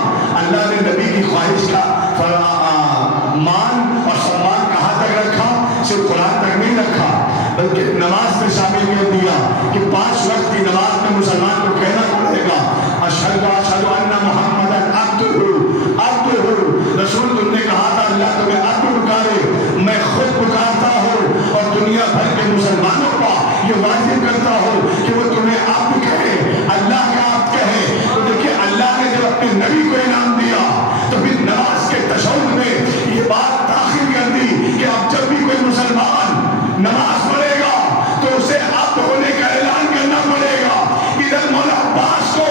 اللہ نے نبی کی خواہش کا مان اور سمان کہاں تک رکھا؟ صرف قرآن تک نہیں رکھا، بلکہ نماز میں شامل کر دیا کہ 5 وقت کی نماز میں مسلمان کو کہنا پڑے گا اشہد ان محمدا عبدہ۔ رسول تم نے کہا تھا اللہ تمہیں عبد پکارے، میں خود پکارتا ہوں اور دنیا بھر کے مسلمانوں کا یہ واجب کرتا ہوں کہ وہ تمہیں عبد کہے، اللہ کا عبد کہے۔ تو دیکھیے اللہ نے جب اپنے نبی کو انعام دیا تو پھر نماز کے تشہد میں یہ بات داخل کر دی کہ اب جب بھی کوئی مسلمان نماز پڑھے گا تو اسے عبد ہونے کا اعلان کرنا پڑے گا۔ ادھر مولا عباس کو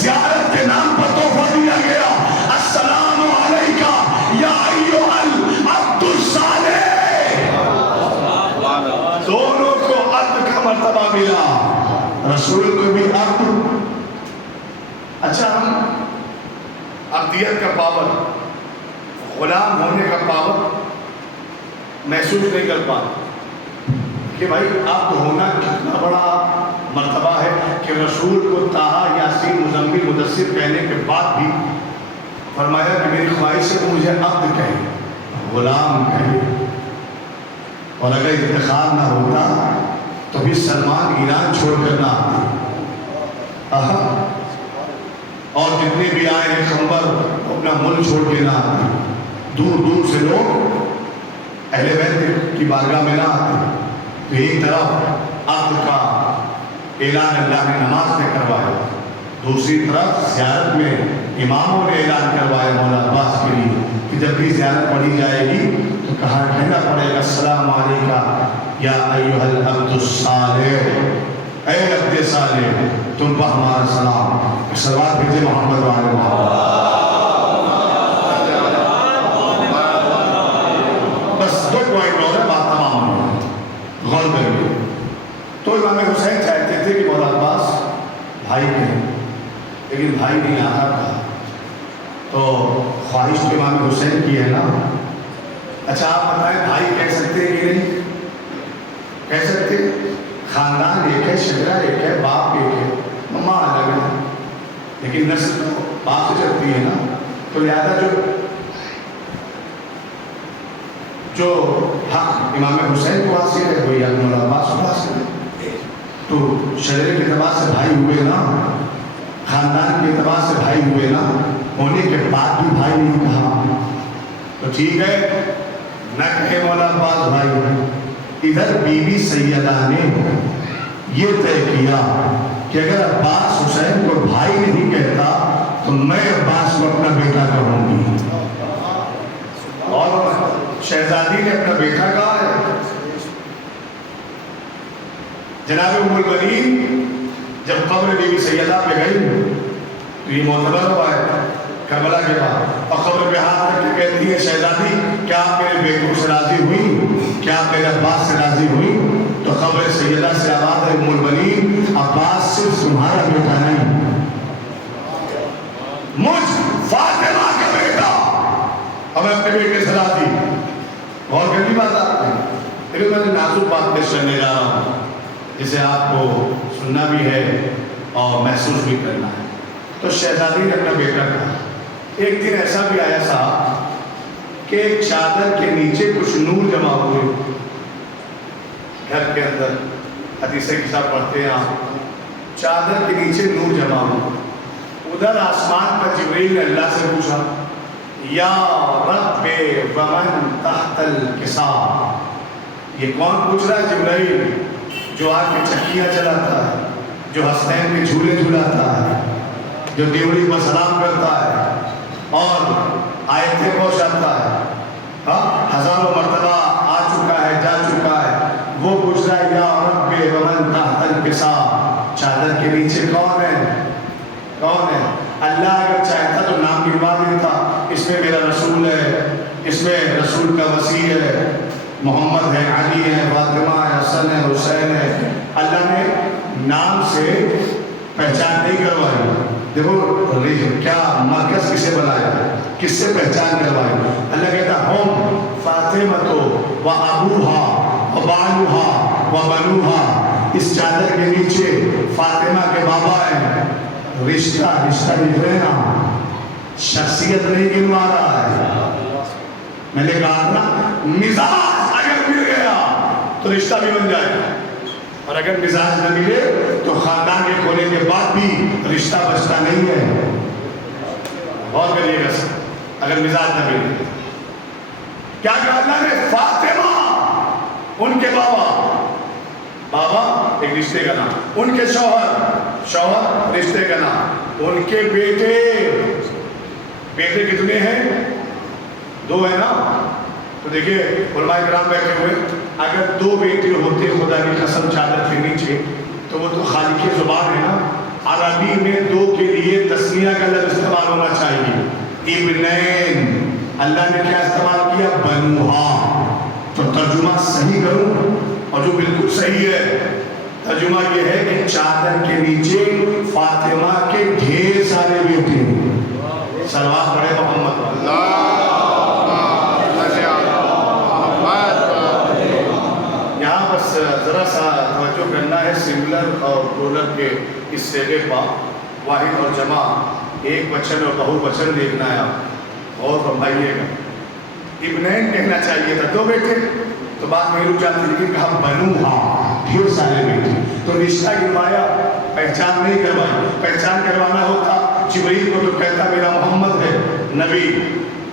زیارت کے نام پر تحفہ دیا گیا، السلام علیکہ یا ایھا العبد الصالح۔ دونوں کو عبد کا مرتبہ ملا، رسول کو بھی عبد۔ اچھا، ہم عبدیت کا پاور، غلام ہونے کا پاور محسوس نہیں کر پاتے کہ بھائی عبد ہونا کتنا بڑا مرتبہ ہے کہ رسول کو طٰہٰ، یاسین، مزمل، مدثر کہنے کے بعد بھی فرمایا کہ میری خواہش ہے مجھے عبد کہے، غلام کہے۔ اور اگر انتخاب نہ ہوتا تو بھی سلمان ایران چھوڑ کر نہ آتے، اور جتنے بھی آئے ہیں خنبر اپنا ملک چھوڑ کے نہ آتے، دور دور سے لوگ اہل بیت کی بارگاہ میں نہ آتے۔ تو ایک طرف عبد کا اعلان اللہ نے نماز میں کروایا، دوسری طرف زیارت میں اماموں نے اعلان کروایا مولا عباس کے لیے کہ جب بھی زیارت پڑھی جائے گی تو کہنا پڑے گا السلام علیکہ یا ایھا العبد الصالح۔ اے عبد صالح تم پر ہمارا سلام، صلوات بھیجے محمد والے محمد۔ بس 2 پوائنٹ اور ہے، بات تمام ہو گئی، غور کریے۔ تو امام حسین چاہتے تھے کہ مولا عباس بھائی کہیں، لیکن بھائی نہیں آتا تھا۔ تو خواہش تو امام حسین کی ہے نا۔ اچھا آپ بتائیں بھائی کہہ سکتے ہیں کہ نہیں کہہ سکتے؟ خاندان ایک ہے، شجرہ ایک ہے، باپ ایک ہے، ماں الگ ہے، لیکن نسل تو باپ سے چلتی ہے نا۔ تو لہٰذا جو حق امام حسین کو حاصل ہے وہی حق مولا عباس کو حاصل ہے۔ تو شجرے کے اعتبار سے بھائی ہوئے نا، خاندان کے اعتبار سے بھائی ہوئے نا، ہونے کے بعد بھی بھائی نہیں کہا تو ٹھیک ہے نہ کہے مولا عباس بھائی۔ ادھر بی بی سیدہ نے یہ طے کیا کہ اگر عباس حسین کو بھائی نہیں کہتا تو میں عباس کو اپنا بیٹا کہوں گی، اور شہزادی نے اپنا بیٹا کہا ہے۔ جناب ام البنین جب قبر بی بی سیدہ پہ گئی تو یہ معتبر ہوا ہے کربلا کے بعد، اور قبر پہ ہاتھ رکھ کے کہتی ہے شہزادی کیا آپ میرے بیٹوں سے راضی ہوئی، کیا آپ میرے عباس سے راضی ہوئی؟ تو قبر سیدہ سے آواز ہے ام البنین عباس صرف تمہارا بیٹا نہیں، مجھ فاطمہ کا بیٹا، اور میں اپنے بیٹے سے راضی۔ اور گندی بات آپ ہے، لیکن میں نے نازک بات پیش کرنے جا رہا ہوں جسے آپ کو سننا بھی ہے اور محسوس بھی کرنا ہے۔ تو شہزادی نے اپنا بیٹا کہا۔ ایک دن ایسا بھی آیا صاحب کہ ایک چادر کے نیچے کچھ نور جمع ہوئے گھر کے اندر، حدیث کتاب پڑھتے ہیں آپ، چادر کے نیچے نور جمع ہوئے۔ ادھر آسمان پر جبریل نے اللہ سے پوچھا یا رب ومن تحت الکساء، یہ کون پوچھ رہا ہے؟ جبریل، جو آگ کی چکیاں چلاتا ہے، جو حسنین کے جھولے جھلاتا ہے، جو دیوڑی پر سلام کرتا ہے اور آیتیں پہنچاتا ہے، ہزاروں مرتبہ آ چکا ہے جا چکا ہے، وہ پوچھ رہا ہے یا رب ومن تحت الکساء، چادر کے نیچے کون ہے؟ کون ہے؟ اللہ اگر چاہتا تو نام گنوا دیتا، اس میں میرا رسول ہے، اس میں رسول کا وسیع ہے، محمد ہے، علی ہے، فاطمہ ہے، حسن ہے، حسین ہے۔ اللہ نے نام سے پہچان نہیں کروائی۔ دیکھو کیا مرکز کسے بنایا، کس سے پہچان کروائی؟ اللہ کہتا ہم فاطمہ و ابوہا و بالوہا و بنوہا، اس چادر کے نیچے فاطمہ کے بابا ہیں۔ رشتہ لکھ رہے نا، شخصیت نہیں گنوا رہا ہے۔ میں نے کہا نا مزاج اگر مل گیا تو رشتہ بھی بن جائے گا، اور اگر مزاج نہ ملے تو خاندان کے کھولنے کے بعد بھی رشتہ بچتا نہیں ہے۔ غور کریے گا سر، اگر مزاج نہ ملے کیا کہا اللہ نے؟ فاطمہ ان کے بابا ایک رشتے کا نام، ان کے شوہر رشتے کا نام، ان کے بیٹے کتنے ہیں؟ 2 ہیں نا۔ تو دیکھیے علماء کرام بیٹھے ہوئے، اگر 2 بیٹے ہوتے خدا کی قسم چادر کے نیچے تو وہ تو خالق زبان ہے نا۔ عربی میں 2 کے لیے تسنیہ کا لفظ استعمال ہونا چاہیے، ابنین، اللہ نے کیا استعمال کیا؟ بنوہا۔ تو ترجمہ صحیح کروں، اور جو بالکل صحیح ہے ترجمہ یہ ہے کہ چادر کے نیچے فاطمہ کے ڈھیر سارے بیٹے ہیں۔ صلوات پڑھے محمد اللہ۔ یہاں بس ذرا سا توجہ کرنا ہے، سنگولر اور پلورل کے اس صیغے پر واحد اور جمع، ایک وچن اور بہو وچن دیکھنا ہے آپ، اور فرمائیے گا۔ ابنین کہنا چاہیے تھا 2 بیٹے، تو بات نہیں رک جاتی، لیکن کہا بنوہا، ڈھیر سارے بیٹے۔ تو رشتہ گنوایا، پہچان نہیں کروائی۔ پہچان کروانا ہوتا جبریل کو تو کہتا میرا محمد ہے، نبی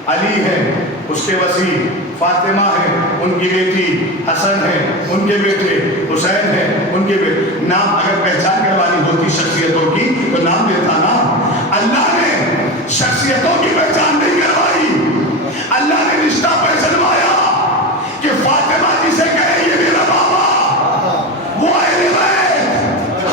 علی ہے اس کے وسیع، فاطمہ ہے ان کی بیٹی، حسن ہے ان کے بیٹے، حسین ہے ان کے بیٹے۔ نام اگر پہچان کروانی ہوتی شخصیتوں کی تو نام دیتا نا۔ اللہ نے شخصیتوں کی پہچان نہیں کروائی، اللہ نے رشتہ پہچانوایا کہ فاطمہ جسے کہے یہ میرا بابا، وہ اہل بیت،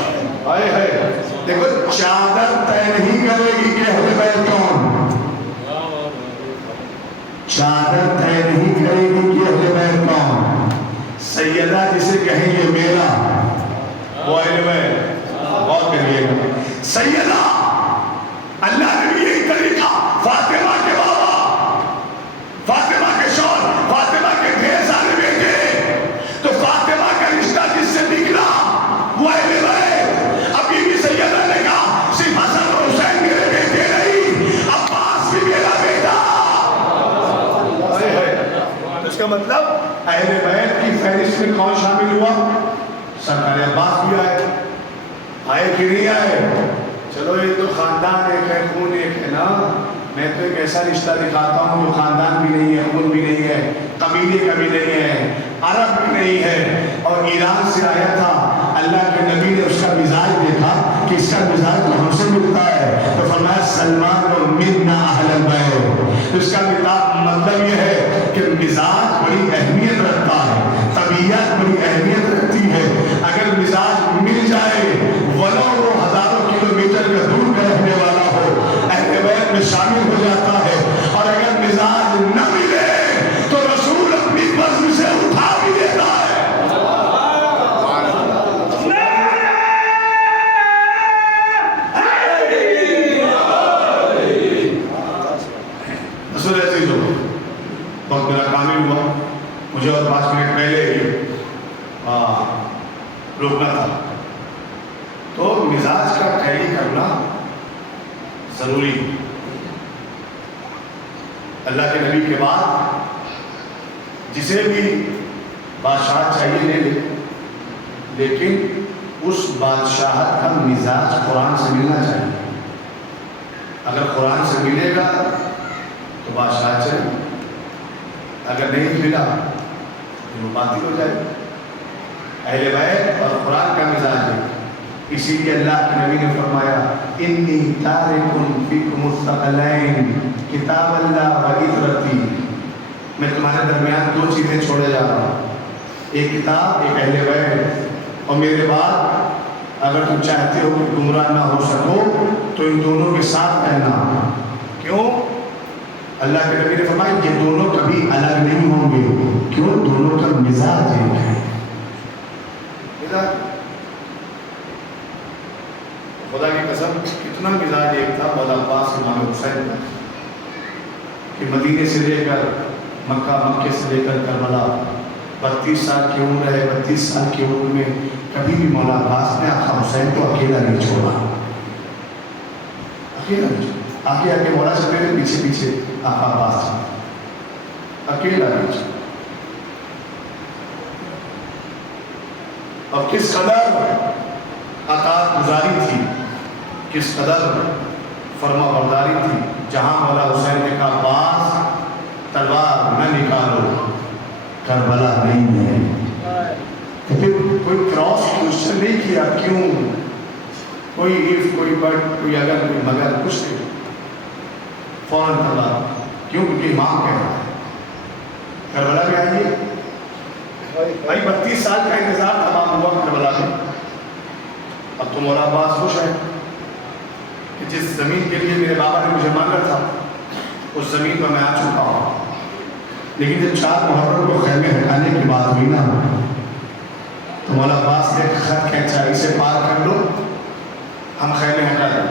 سیدہ جسے کہیں یہ میرا وہ علم ہے، غور کریے گا. سیدہ اللہ نے بھی یہی طریقہ، فاطمہ کے بابا، فاطمہ کے شوہر، فاطمہ کے ڈھیر سارے بیٹے، تو فاطمہ کا رشتہ جس سے نکلا وہ علم ہے. ابھی بھی سیدہ نے کہا صرف حسن اور حسین میرے بیٹے نہیں، عباس بھی میرا بیٹا. اس کا مطلب اہل بیت کی فہرست میں کون شامل ہوا؟ سرکار عباس بھی آئے کہ نہیں آئے؟ چلو یہ تو خاندان ایک ہے، خون ایک ہے نا. میں تو ایک ایسا رشتہ دکھاتا ہوں جو خاندان بھی نہیں ہے، خون بھی نہیں ہے، قبیلے کا بھی نہیں ہے، عرب بھی نہیں ہے، اور ایران سے آیا تھا. اللہ کے نبی نے اس کا مزاج دیکھا کہ اس کا مزاج تو ہم سے ملتا ہے، تو فرمایا سلمان و منا اہل البیت. اس کا مطلب یہ ہے کہ مزاج بڑی اہمیت رکھتا ہے، طبیعت بڑی اہمیت رکھتی ہے. اگر مزاج مل جائے ولو وہ ہزاروں کلومیٹر کا دور کا رہنے والا ہو، اہل بیت میں شامل ہو جاتا ہے. اور اگر مزاج نہ ملے تو رسول اپنی بزم سے اٹھا بھی دیتا ہے. رسول ایسے ہو وقت میرا کامل ہوا، مجھے اور 5 منٹ پہلے ہی روکنا تھا. تو مزاج کا ٹیلی کرنا ضروری ہے. اللہ کے نبی کے بعد جسے بھی بادشاہ چاہیے لے لے، لیکن اس بادشاہت کا مزاج قرآن سے ملنا چاہیے. اگر قرآن سے ملے گا تو بادشاہ چاہیے، اگر نہیں ملا تو وہ باطل ہو جائے. اہل بیت اور قرآن کا مزاج ہے. اسی لیے اللہ کے نبی نے فرمایا انی تارک فیکم الثقلین کتاب اللہ و عطرتی. میں تمہارے درمیان 2 چیزیں چھوڑے جا رہا ہوں، ایک کتاب، ایک اہل بیت. اور میرے بعد اگر تم چاہتے ہو کہ گمراہ نہ ہو سکو تو ان دونوں کے ساتھ رہنا. کیوں؟ اللہ کے نبی نے فرمایا یہ دونوں کبھی الگ نہیں ہوں گے. کیوں؟ دونوں کا مزاج ایک ہے. خدا کی قسم کتنا مزاج ایک تھا مولا عباس امام حسین کا کہ مدینے سے لے کر مکہ، مکے سے لے کر کربلا 32 سال کی عمر ہے. 32 سال کی عمر میں کبھی بھی مولا عباس نے آقا حسین کو اکیلا نہیں چھوڑا. اکیلا نہیں چھوڑا. آگے آگے مولا سے پہلے پیچھے پیچھے آقا عباس اکیلا نہیں چھوڑا. اور کس قدر اطاعت گزاری تھی، کس قدر فرما برداری تھی. جہاں مولا حسین نے کہا عباس تلوار نہ نکالو، کربلا نہیں ہے، تو پھر کوئی کراس کوشچن نہیں کیا کیوں، کوئی ایف، کوئی بٹ، کوئی اگر، کوئی مگر، کچھ نہیں. فوراً تلوار. کیوں؟ کیونکہ امام کہہ رہا ہے کربلا میں آئیے. بھائی 32 سال کا انتظار تمام ہوا کربلا میں. اب تو مولا عباس خوش ہے کہ جس زمین کے لیے میرے بابا نے مجھے مانگا تھا اس زمین پر میں آ چکا ہوں. لیکن جب 4 محرم کو خیمے ہٹانے کی بات ہوئی نا تو مولا عباس نے خط کھینچا اسے پار کر لو، ہم خیمے ہٹا دیں.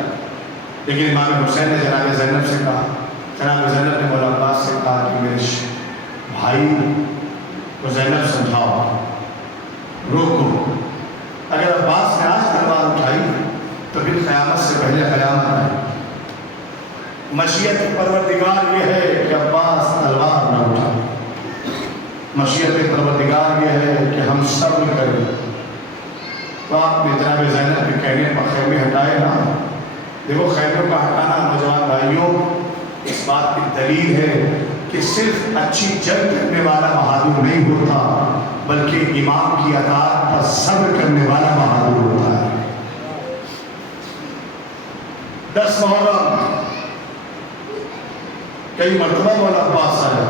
لیکن امام حسین نے جناب زینب سے کہا، جناب زینب نے مولا عباس سے کہا کہ میرے بھائی کو زینب سمجھاؤ، روکو. اگر عباس نے آج تلوار اٹھائی تو پھر قیامت سے پہلے قیامت آئے. مشیت پروردگار یہ ہے کہ عباس تلوار نہ اٹھائے. مشیت پروردگار یہ ہے کہ ہم صبر کریں. تو آپ نے جناب زینب کے کہنے پر خیمے ہٹائے نا. دیکھو خیموں کا ہٹانا نوجوان بھائیوں اس بات کی دلیل ہے کہ صرف اچھی جنگ کرنے والا بہادر نہیں ہوتا بلکہ امام کی اطاعت پر صبر کرنے والا بہادر ہوتا ہے. 10 محرم کئی مرتبہ مولا عباس آیا،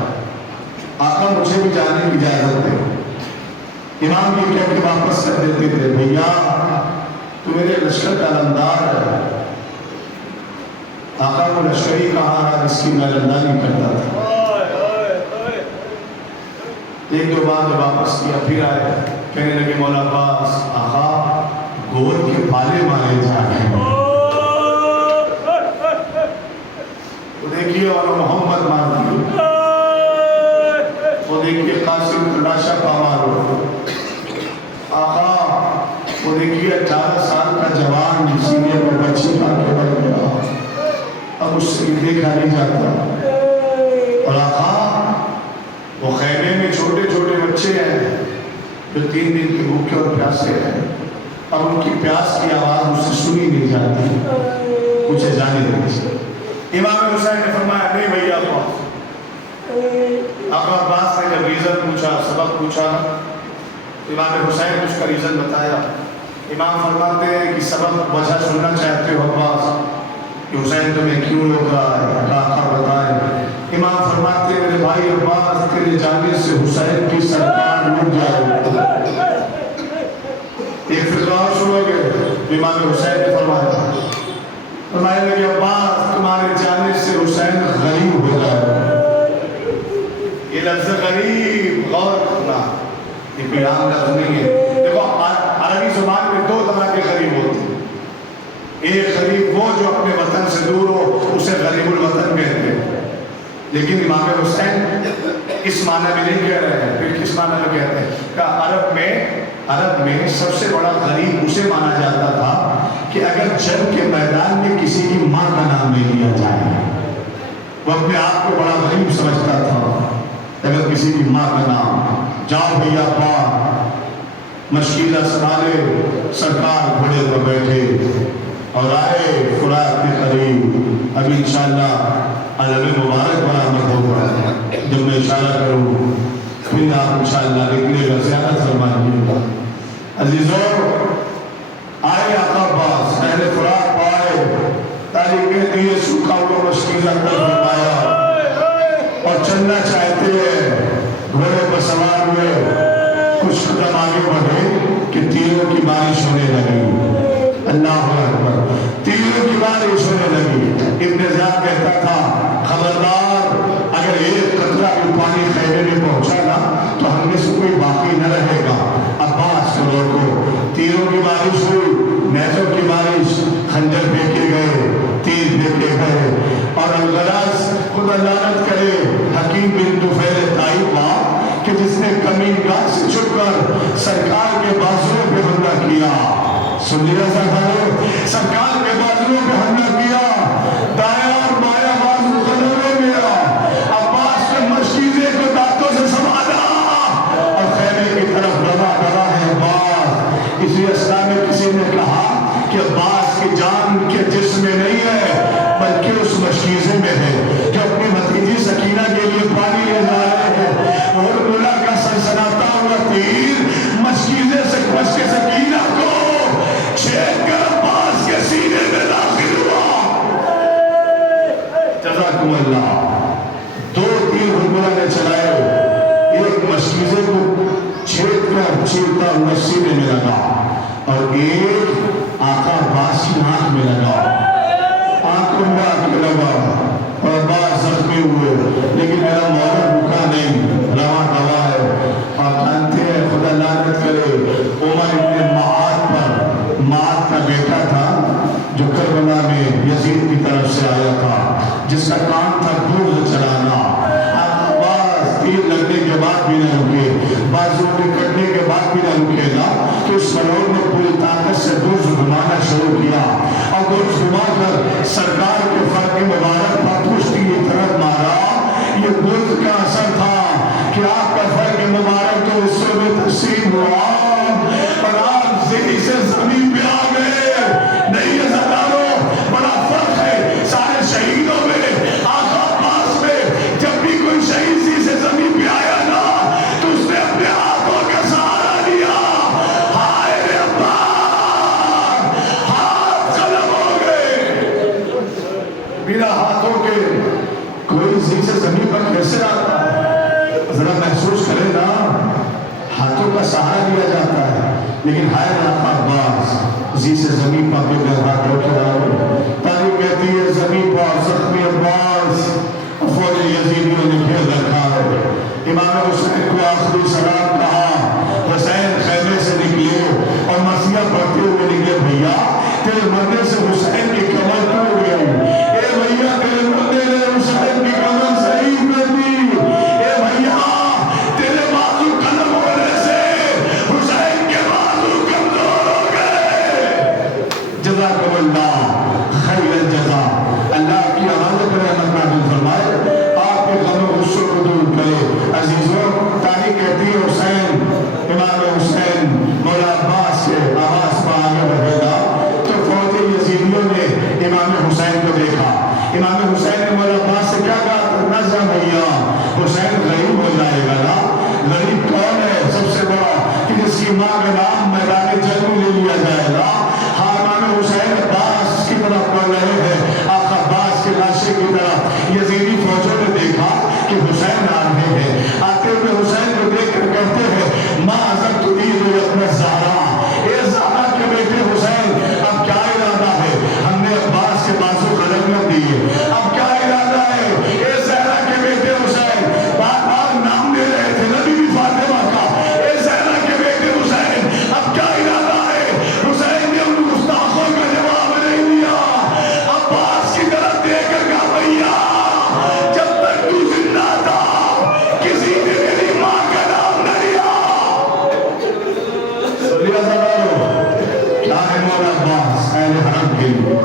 آقا مجھے بھی جانے کی اجازت دے. امام یہ کہہ کے واپس کر دیتے تھے بھیا تو میرے لشکر کا علمدار ہے. آقا کو لشکری کہا رہا جس کی میں علمداری کرتا تھا. ایک دو بار میں واپس کیا، پھر آئے، کہنے لگے مولا عباس آقا گود کے پالے مارے جا رہے ہیں۔ وہ دیکھیے مولا محمد مار دیے، وہ دیکھیے قاسم لاشا پامارو، آقا وہ دیکھیے 18 سال کا جوان سینے میں بچی کا کے بڑھ گیا، اب اس سے دیکھا نہیں جاتا۔ اور آقا وہ خیمے میں چھوٹے چھوٹے بچے ہیں جو 3 دن کے بھوکے اور پیاسے ہیں، اب ان کی پیاس کی آواز مجھ سے سنی نہیں جاتی، مجھے جانے دیں۔ امام حسین نے فرمایا نہیں بھیا آقا عباس نے جب ریزن پوچھا، سبب پوچھا، امام حسین نے اس کا ریزن بتایا۔ امام فرماتے ہیں کہ سبب وجہ سننا چاہتے ہو عباس کہ حسین تمہیں کیوں روک رہا ہے، آقا بتائیں۔ امام فرماتے ہیں میرے بھائی عباس تیرے جانے سے حسین کی سرکار رک جائے۔ ایک فرقہ سنو گے امام حسین نے فرمایا لگے عباس تمہارے جانے سے حسین غریب ہو جائے۔ یہ لفظ غریب غور کرنا، یہ کوئی عام لفظ نہیں ہے۔ دیکھو عربی زبان میں 2 طرح کے غریب ہوتے ہیں، ایک غریب وہ جو اپنے وطن سے دور ہو اسے غریب الوطن کہتے ہیں، لیکن امام حسین اس معنی میں نہیں کہہ رہے ہیں، پھر کس معنی میں کہتے ہیں کہ عرب میں سب سے بڑا غریب اسے مانا جاتا تھا کہ اگر جنگ کے میدان میں کسی کی ماں کا نام نہیں لیا جائے، وہ اپنے آپ کو بڑا غریب سمجھتا تھا اگر کسی کی ماں کا نام، جاؤ بھیا پاک مشکلہ سنالے سرکار گھوڑے پر بیٹھے اور آئے فرات کے قریب، ابھی انشاءاللہ علم مبارک برآمد ہوگا، جب میں اشارہ کروں پھر آپ انشاءاللہ نکلے گا، زیادہ فرمائیے گا۔ عزیزوں آئے آقا عباس پہلے فرات پائے، تاریخ کہتی ہے سوکھا ہوا مشکلہ کر فرمایا اور چلنا چاہتے ہیں، گھوڑے پر سوار ہوئے، کچھ قدم آگے بڑھے کہ تیروں کی بارش ہونے لگی، اللہ اکبر، تیروں کی بارش ہونے لگی۔ ابن زیاد کہتا تھا خبردار اگر ایک قطرہ بھی پانی خیمے میں پہنچا نا تو ہم میں سے کوئی باقی نہ رہے گا۔ عباس کو روکو، تیروں کی بارش ہوئی، نیزوں کی بارش، خنجر پھینکے گئے، تیر پھینکے گئے، اور الغرض خدا لعنت کرے حکیم بن طفیل طائی کہ جس نے کمین گاہ سے چھپ کر سرکار کے بازوؤں پہ حملہ کیا، سن لیا سرکار کے بازوؤں پہ حملہ کیا، دائیں اور بائیں بازو قدم میں گیا، عباس نے مشکیزے کو دانتوں سے سنبھالا اور خیمے کی طرف روا ہے عباس۔ اسی اثنا میں کسی نے کہا کہ عباس کی جان کے جسم میں نہیں ہے بلکہ اس مشکیزے میں ہے جو اپنی بھتیجی سکینہ کے لیے پانی لے جا رہے ہیں، اور مولا کا سنسناتا ہوا تیر مشکیزے سے کھس کے سکینہ کو چھید کر عباس کے سینے میں داخل ہوا۔ جزاکم اللہ۔ 2 تیر حکمرہ نے چلائے، ایک مشکیزے کو چھید کر چیرتا ہوا سینے میں لگا اور ایک آقا عباس کی آنکھ میں لگا، آنکھوں میں آنکھ میں لگا اور عباس زخمی ہوئے، لیکن میرا مولا بھوکا نہیں، رواں دوا ہے۔ آپ جانتے ہیں خدا لعنت کرے عمر ابن معاد کا بیٹا تھا جو کربلا میں یزید کی طرف سے آیا تھا، جس کا کام تھا دودھ چلانا۔ عباس تیر لگنے کے بعد بھی نہ رکے، بازو کے کٹنے کے بعد بھی نہ رکے گا، تو اس ملوک نے پوری طاقت سے دودھ گھمانا شروع کیا اور دودھ گھما کر سرکار کے فرق مبارک پر پشت کی طرف مارا۔ یہ دودھ کا اثر تھا کہ آپ کا فرق مبارک تو حصوں میں تقسیم ہوا اور آپ زہی سے زمین پہ آ گئے۔ نہیں ہے زداروں، بڑا فرق ہے سارے شہیدوں میں، آقا عباس میں، جب بھی کوئی شہید سی سے زمین پہ آیا نا تو اس نے اپنے ہاتھوں کا سہارا لیا۔ ہائے رے عباس، ہاتھ قلم ہو گئے، بنا ہاتھوں کے کوئی سی سے زمین پر کیسے آتا ہے؟ ذرا محسوس کرے نا، ہاتھوں کا سہارا لیا جاتا ہے، لیکن ہائے آقا عباس زی سے زمین پر بھی ہاتھ رکھے آئے۔ تاریخ کہتی ہے زمین پر زخمی عباس فوج یزیدیوں نے گھیر رکھا ہے۔ امام حسین کو آخری کا نام میدان جنگ میں لے لیا جائے گا. حامان حسین عباس کی طرف بڑھ رہے ہیں, آقا عباس کے لاشے کی طرف. یزیدی فوجوں نے دیکھا کہ حسین آ رہے ہیں. آتے ہوئے حسین کو دیکھ کر کہتے ہیں ماں اذن تريد يا ابن الزہرا, اے زہرا کے بیٹے حسین اب کیا ارادہ ہے؟ ہم نے عباس کے بازو قلم نہ دیے, اب کیا ارادہ ہے؟ اے زہرا کے بیٹے حسین, بار بار نام دے رہے تھے نبی بی فاطمہ کا, اے زہرا کے بیٹے حسین اب کیا ارادہ ہے؟ حسین نے ان گستاخوں کا جواب نہیں دیا. عباس کی طرف دیکھ کر کہا بھیا جب تک تو زندہ تھا کسی نے میری ماں کا نام نہ لیا. سنیا کیا ہے مولا عباس اہل حرم کے لیے,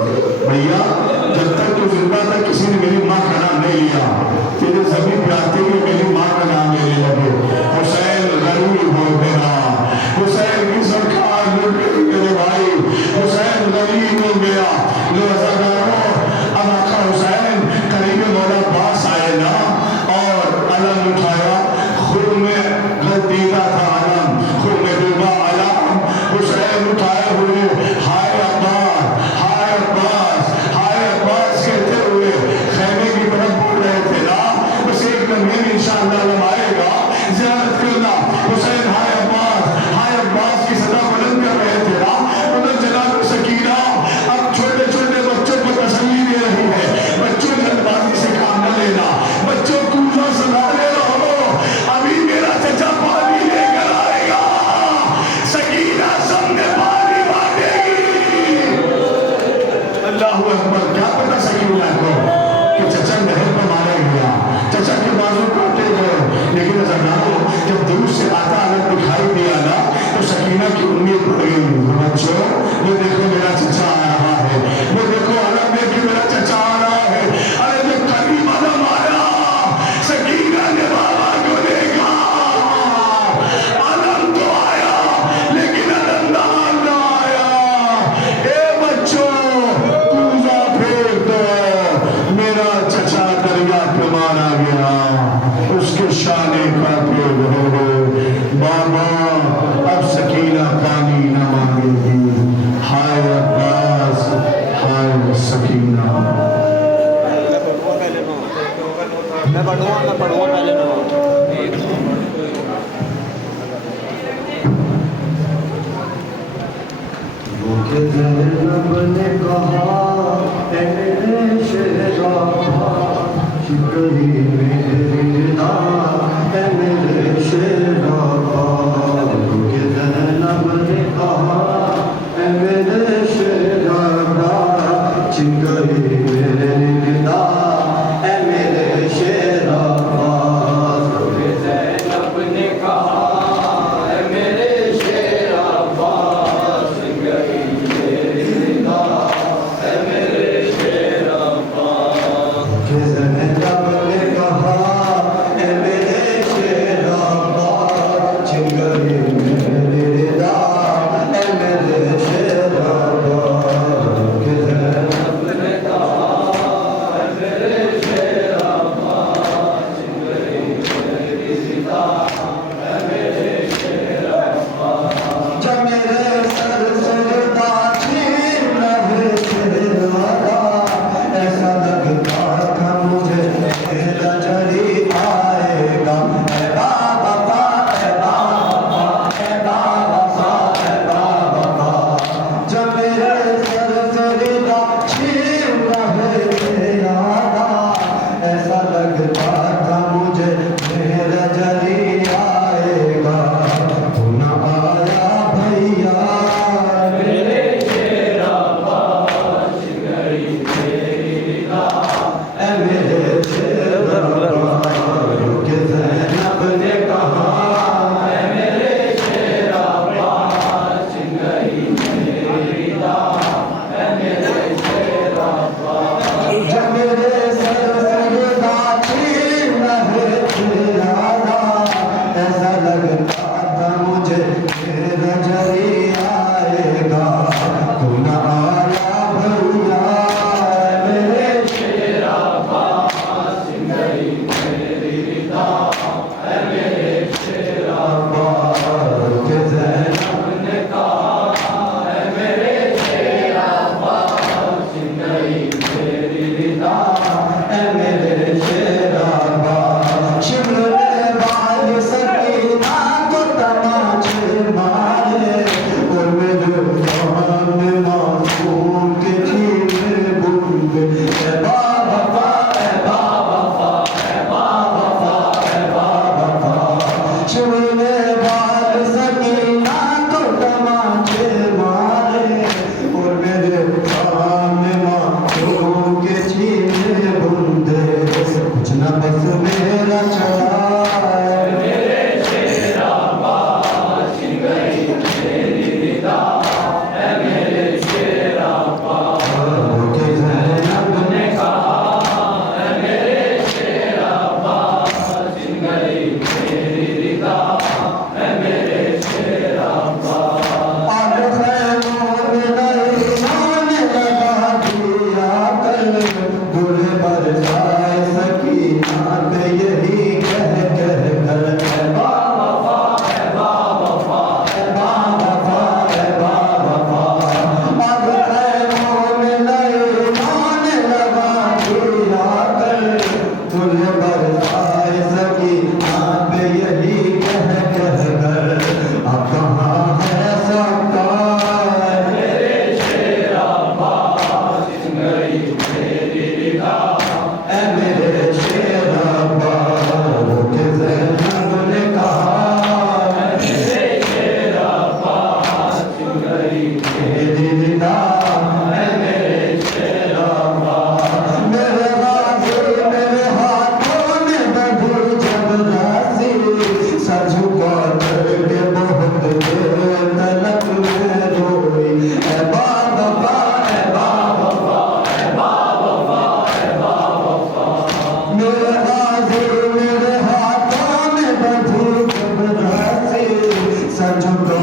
بھیا جب تک تو زندہ تھا کسی نے میری ماں کا نام نہیں لیا, تیرے زمین پہ آتے ہوئے میری ماں کا نام لینے لگے. حسین غریب ہو گیا, حسین کی سرکار لٹ گئی میرے بھائی, حسین غریب ہو گیا. لو عزاداروں, اب آقا حسین قریب مولا عباس آئے نا اور علم اٹھایا, خون میں غلطیدہ تھا علم, خون میں ڈوبا علم. حسین اٹھائے ہوئے ہائے عباس, ہائے عباس, ہائے عباس کہتے ہوئے خیمے کی طرف بڑھ رہے تھے نا. بس ایک لمحے میں انشاءاللہ علم آئے گا, زیارت کرنا. حسین ہائے عباس کی صدا بلند کر رہے تھے نا. ادھر جناب سکینہ اب چھوٹے چھوٹے بچوں کو تسلی دے رہی ہے, بچوں جلد بازی سے کام نہ لینا, بچوں کوزہ سنا لے رہو, ابھی میرا چچا پانی لے کر آئے گا, سکینہ سب میں پانی بانٹے گی. اللہ اکبر. کیا پتا سکینہ کو کہ چچا نہر پر مارا گیا, چچا کے بازو کاٹے گئے, لیکن ازاداروں جب دور سے آتا علم دکھائی دیا نا تو سکینہ کی امید بڑھ گئی. بچوں وہ دیکھو میرا چچا آ رہا ہے, وہ دیکھو علم دیکھو میرا چچا آ رہا ہے. ارے جب قریب علم آیا سکینہ نے بابا کو دیکھا, علم تو آیا لیکن علمدار نہ آیا. اے بچوں کوزہ پھیر دو, میرا چچا دریا پہ مارا گیا, اس کے شانے کا پھیر ہو. بابا اب سکینہ پانی نہ مانگے گی. ہائے عباس, ہائے سکینہ. میں پڑھوں پہلے زینب نے کہا اے میرے شہزا, شکری میری دا اے میرے شہزا. زینب نے کہا اے میرے شہزا, شکری میری دا اے میرے شہزا. زینب نے کہا اے میرے شہزا,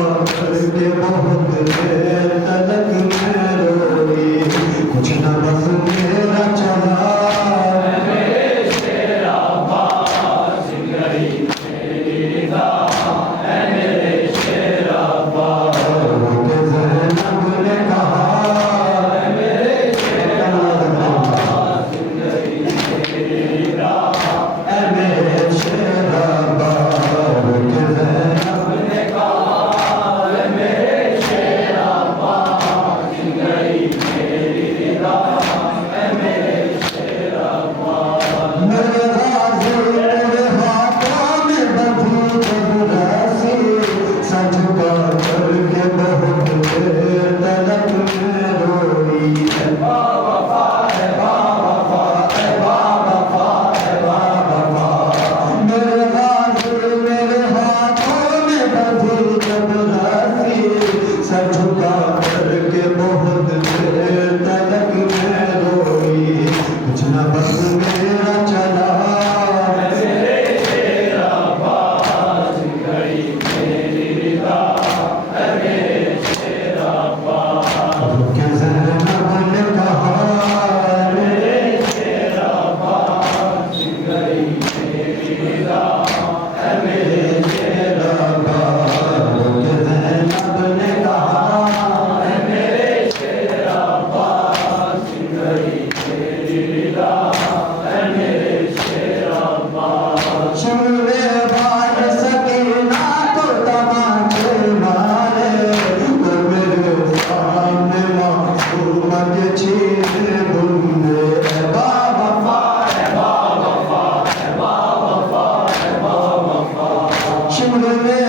کر کے بہت دیر تلک میں روئی کچھ نہ بس میرا چلا شمر میں